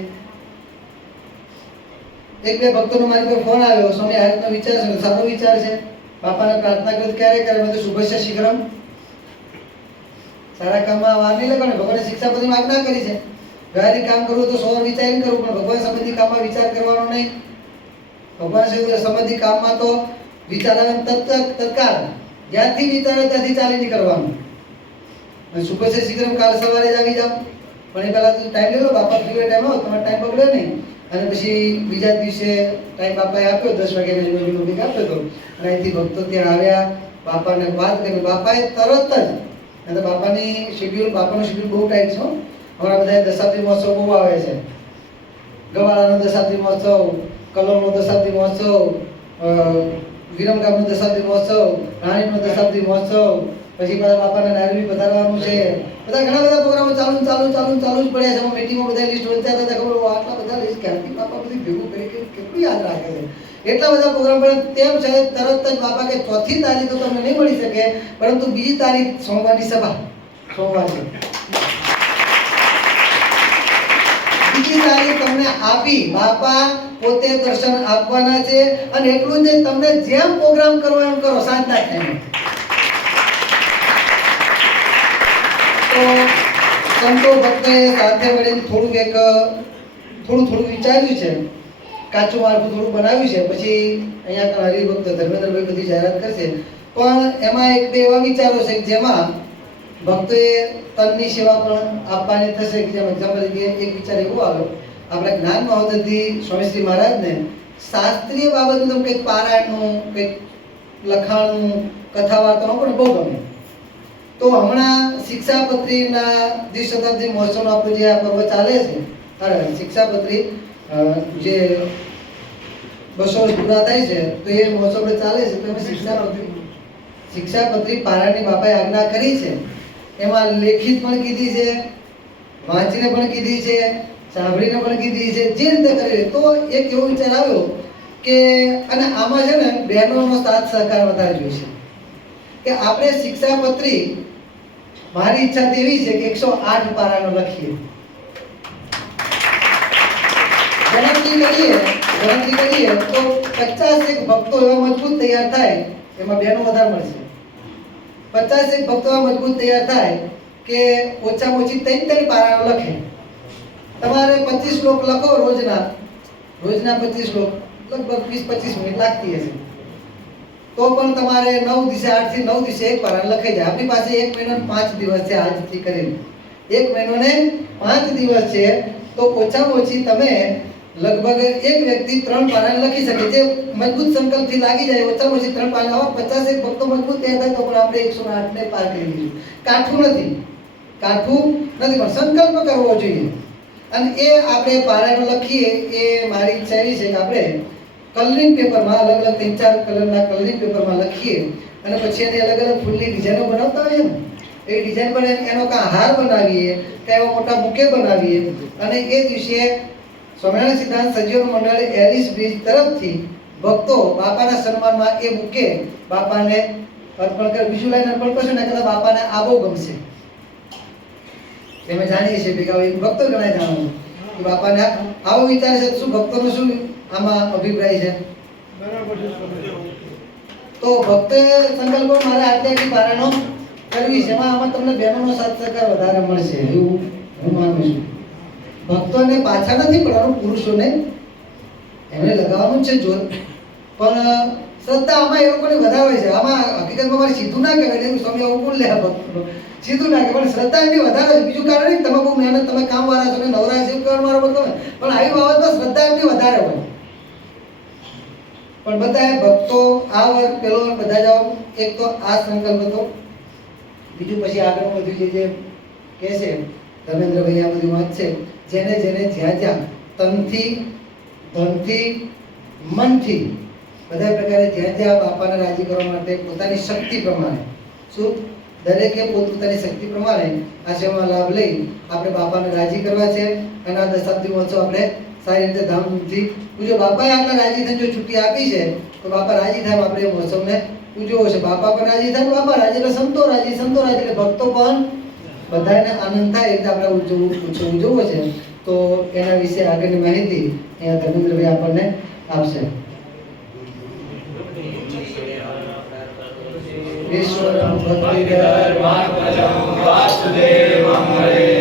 એક બે ભક્તોનો મારી પર ફોન આવ્યો, સ્વામી આ રીતનો વિચાર છે, સારો વિચાર છે, બાપાને પ્રાર્થના કરી ક્યારે કરે? મેં તો શુભેચ્છા શીઘ્રમ. સારા કામમાં વાર નહીં લાગે ને, ભગવાને શિક્ષાપતિમાં આજ્ઞા કરી છે વ્યવહારિક કામ કરવું તો 100 વિચારીને કરવું, પણ ભગવાન સંબંધી કામમાં વિચાર કરવાનો નહીં. ભગવાન સંબંધી કામમાં તો વિચાર આવે તત્કાળ, જ્યાંથી વિચારે ત્યાંથી ચાલી નીકળવાનું. શુભેચ્છા શીઘ્રમ કાલ સવારે જ આવી જાવ, પણ એ પહેલા તો ટાઈમ લે લો. બાપા ફ્રી ટાઈમ આવો, તમારો ટાઈમ બગડે નહીં. અને પછી બીજા દિવસે ટાઈમ બાપાએ આપ્યો, 10 વાગ્યાની આજુબાજુનો બીક આપ્યો હતો અને અહીંથી ભક્તો ત્યાં આવ્યા, બાપાને વાત કરી. બાપાએ તરત જ, અને બાપાની શેડ્યુલ, બાપાનું શેડ્યુલ બહુ ટાઈટ છે. હમણાં બધા દશાબ્દી મહોત્સવ બહુ આવે છે. ગવાળાનો દશાબ્દી મહોત્સવ, કલોલનો દશાબ્દી મહોત્સવ, વિરમગામનો દશાબ્દી મહોત્સવ, રાણીનો દશાબ્દી મહોત્સવ, પછી બધા બાપાને નારવી પધારવાનું છે. બધા ઘણા બધા પ્રોગ્રામો ચાલુ જ પડ્યા છે. મીટિંગમાં બધા લિસ્ટ વંચાતા હતા, ખબર આટલા બધા લિસ્ટ ક્યાંથી બાપા બધું ભેગું કરી કેટલું યાદ રાખે છે. એટલા બધા પ્રોગ્રામ પડે તેમ છે તરત જ બાપા કે 4મી તારીખ તો તમને નહીં મળી શકે, પરંતુ બીજી તારીખ સોમવારની સભા, સોમવાર છે, બીજી તારીખ તમને આપી બાપા પોતે દર્શન આપવાના છે. અને એટલું જ તમને જેમ પ્રોગ્રામ કરવો એમ કરો સાંજના ટાઈમે. તો સંતો ભક્તે સાથે મળીને થોડું વિચાર્યું છે, કાચું માળખું થોડું બનાવ્યું છે. પછી અહીંયા હરિભક્ત ધર્મેન્દ્રભાઈ બધી જાહેરાત કરશે, પણ એમાં એક બે એવા વિચારો છે જેમાં ભક્તોએ તનની સેવા પણ આપવાની થશે કે જેમ એક્ઝામ્પલ તરીકે એક વિચાર એવો આવ્યો આપણા જ્ઞાન મહોદયથી સ્વામી શ્રી મહારાજને શાસ્ત્રીય બાબતનું તો કંઈક પારાયણનું કંઈક લખાણનું કથા વાર્તાનું પણ બહુ ગમે. તો હમણાં શિક્ષાપત્રીના દ્વિશતાબ્દી મહોત્સવનો આપણું જે આ પર્વ ચાલે છે શિક્ષાપત્રી જે 200 વર્ષ પૂરા થાય છે તો એ મહોત્સવ ચાલે છે તો એમાં શિક્ષાપત્રી પારાયણની બાપાએ આજ્ઞા કરી છે. એમાં લેખિત પણ કીધી છે, વાંચીને પણ કીધી છે, સાંભળીને પણ કીધી છે, જે રીતે કરી. તો એક એવો વિચાર આવ્યો કે અને આમાં છે ને બહેનોનો સાથ સહકાર વધારે જોઈએ છે કે આપણે શિક્ષાપત્રી મારી ઈચ્છા તેવી છે કે 108 પારાનો લખીએ. ગણતરી કરીએ તો 50 ભક્તો એવા મજબૂત તૈયાર થાય, એમાં બહેનો વધારે મળશે. 50 ભક્તો એવા મજબૂત તૈયાર થાય કે ઓછામાં ઓછી 3 પારાનો લખે. તમારે 25 શ્લોક લખો રોજના 25 શ્લોક લગભગ 20-25 મિનિટ લાગતી હશે. તો પણ તમારે 9 દિવસે 8 થી 9 દિવસે એક પારાયણ લખાઈ જાય. આપણી પાસે 1 મહિનો ને 5 દિવસ છે આજથી કરીને. 1 મહિનો ને 5 દિવસ છે તો ઓછામાં ઓછી તમે લગભગ એક વ્યક્તિ 3 પારાયણ લખી શકે. જે મજબૂત સંકલ્પથી લાગી જાય ઓછામાં ઓછી 3 પારાયણ. આવા 50 ભક્તો મજબૂત તૈયાર થાય તો પણ આપણે 108 ને પાર કરી દીધું. કાઠું નથી પણ સંકલ્પ કરવો જોઈએ. અને એ આપણે પારાયણ લખીએ એ મારી ઈચ્છા એવી છે કે આપણે કલરિંગ પેપરમાં અલગ અલગ 3-4 કલરના કલરિંગ પેપરમાં લખીએ અને પછી એની અલગ અલગ ફૂલની ડિઝાઇનો બનાવતા હોઈએ ને એ ડિઝાઇન પર એનો કાં હાર બનાવીએ કાં એવા મોટા બુકે બનાવીએ અને એ દિવસે સ્વામિનારાયણ સિદ્ધાંત સજીવન મંડળ એલિસ બ્રિજ તરફથી ભક્તો બાપાના સન્માનમાં એ બુકે બાપાને અર્પણ કરે. બીજું લાઈન અર્પણ કરશું ને કદાચ બાપાને આ બહુ ગમશે. અમે જાણીએ છીએ ભેગા ભક્તો ઘણા જાણો કે બાપાને આવો વિચાર છે. શું ભક્તોનો શું આમાં અભિપ્રાય છે? બરાબર છે. તો ભક્તે સંકલ્પો મારે આટલી પારાયણો કરવી છે. આમાં તમને બહેનોનો સાથ સહકાર વધારે મળશે એવું હું માનું છું. ભક્તોને પાછા નથી પડવાનું, પુરુષોને એમને લગાવવાનું છે જોર, પણ શ્રદ્ધા આમાં એ લોકોને વધારે હોય છે. આમાં હકીકતમાં મારે સીધું ના કહેવાય એવું સ્વામી આવું બોલ લે ભક્તો સીધું ના કહેવાય, પણ શ્રદ્ધા એમની વધારે છે. બીજું કારણ નહીં તમે બહુ મહેનત તમે કામ વાળા છો ને નવરા છે કહેવાનો મારો મતલબ, પણ આવી બાબતમાં શ્રદ્ધા એમની વધારે હોય. પણ બધા ભક્તો આ વર્ગ પેલો બધા જાઓ એક તો આ સંકલ્પ હતો. બીજું પછી આગળ વધ્યું જે કહે છે ધર્મેન્દ્રભાઈ આ બધી વાત છે જેને જ્યાં તનથી ધનથી મનથી બધા પ્રકારે જ્યાં બાપાને રાજી કરવા માટે પોતાની શક્તિ પ્રમાણે શું દરેકે પોતપોતાની શક્તિ પ્રમાણે આ સેવામાં લાભ લઈ આપણે બાપાને રાજી કરવા છે. અને આ દશાબ્દી મહોત્સવ આપણે સારી રીતે ધામધૂમથી પૂજો. બાપાએ આટલા રાજી થઈને જો છુટ્ટી આપી છે તો બાપા રાજી થાય આપણે મહોત્સવને ઉજવો છે. બાપા પણ રાજી થાય બાપા રાજી એટલે સંતો રાજી એટલે ભક્તો પણ બધાને આનંદ થાય એટલે આપણે ઉજવવો છે. તો એના વિશે આગળની માહિતી અહીંયા ધર્મેન્દ્રભાઈ આપણને આપશે. ઈશ્વરં ભક્તિધર્માત્મજં વાસુદેવં હરે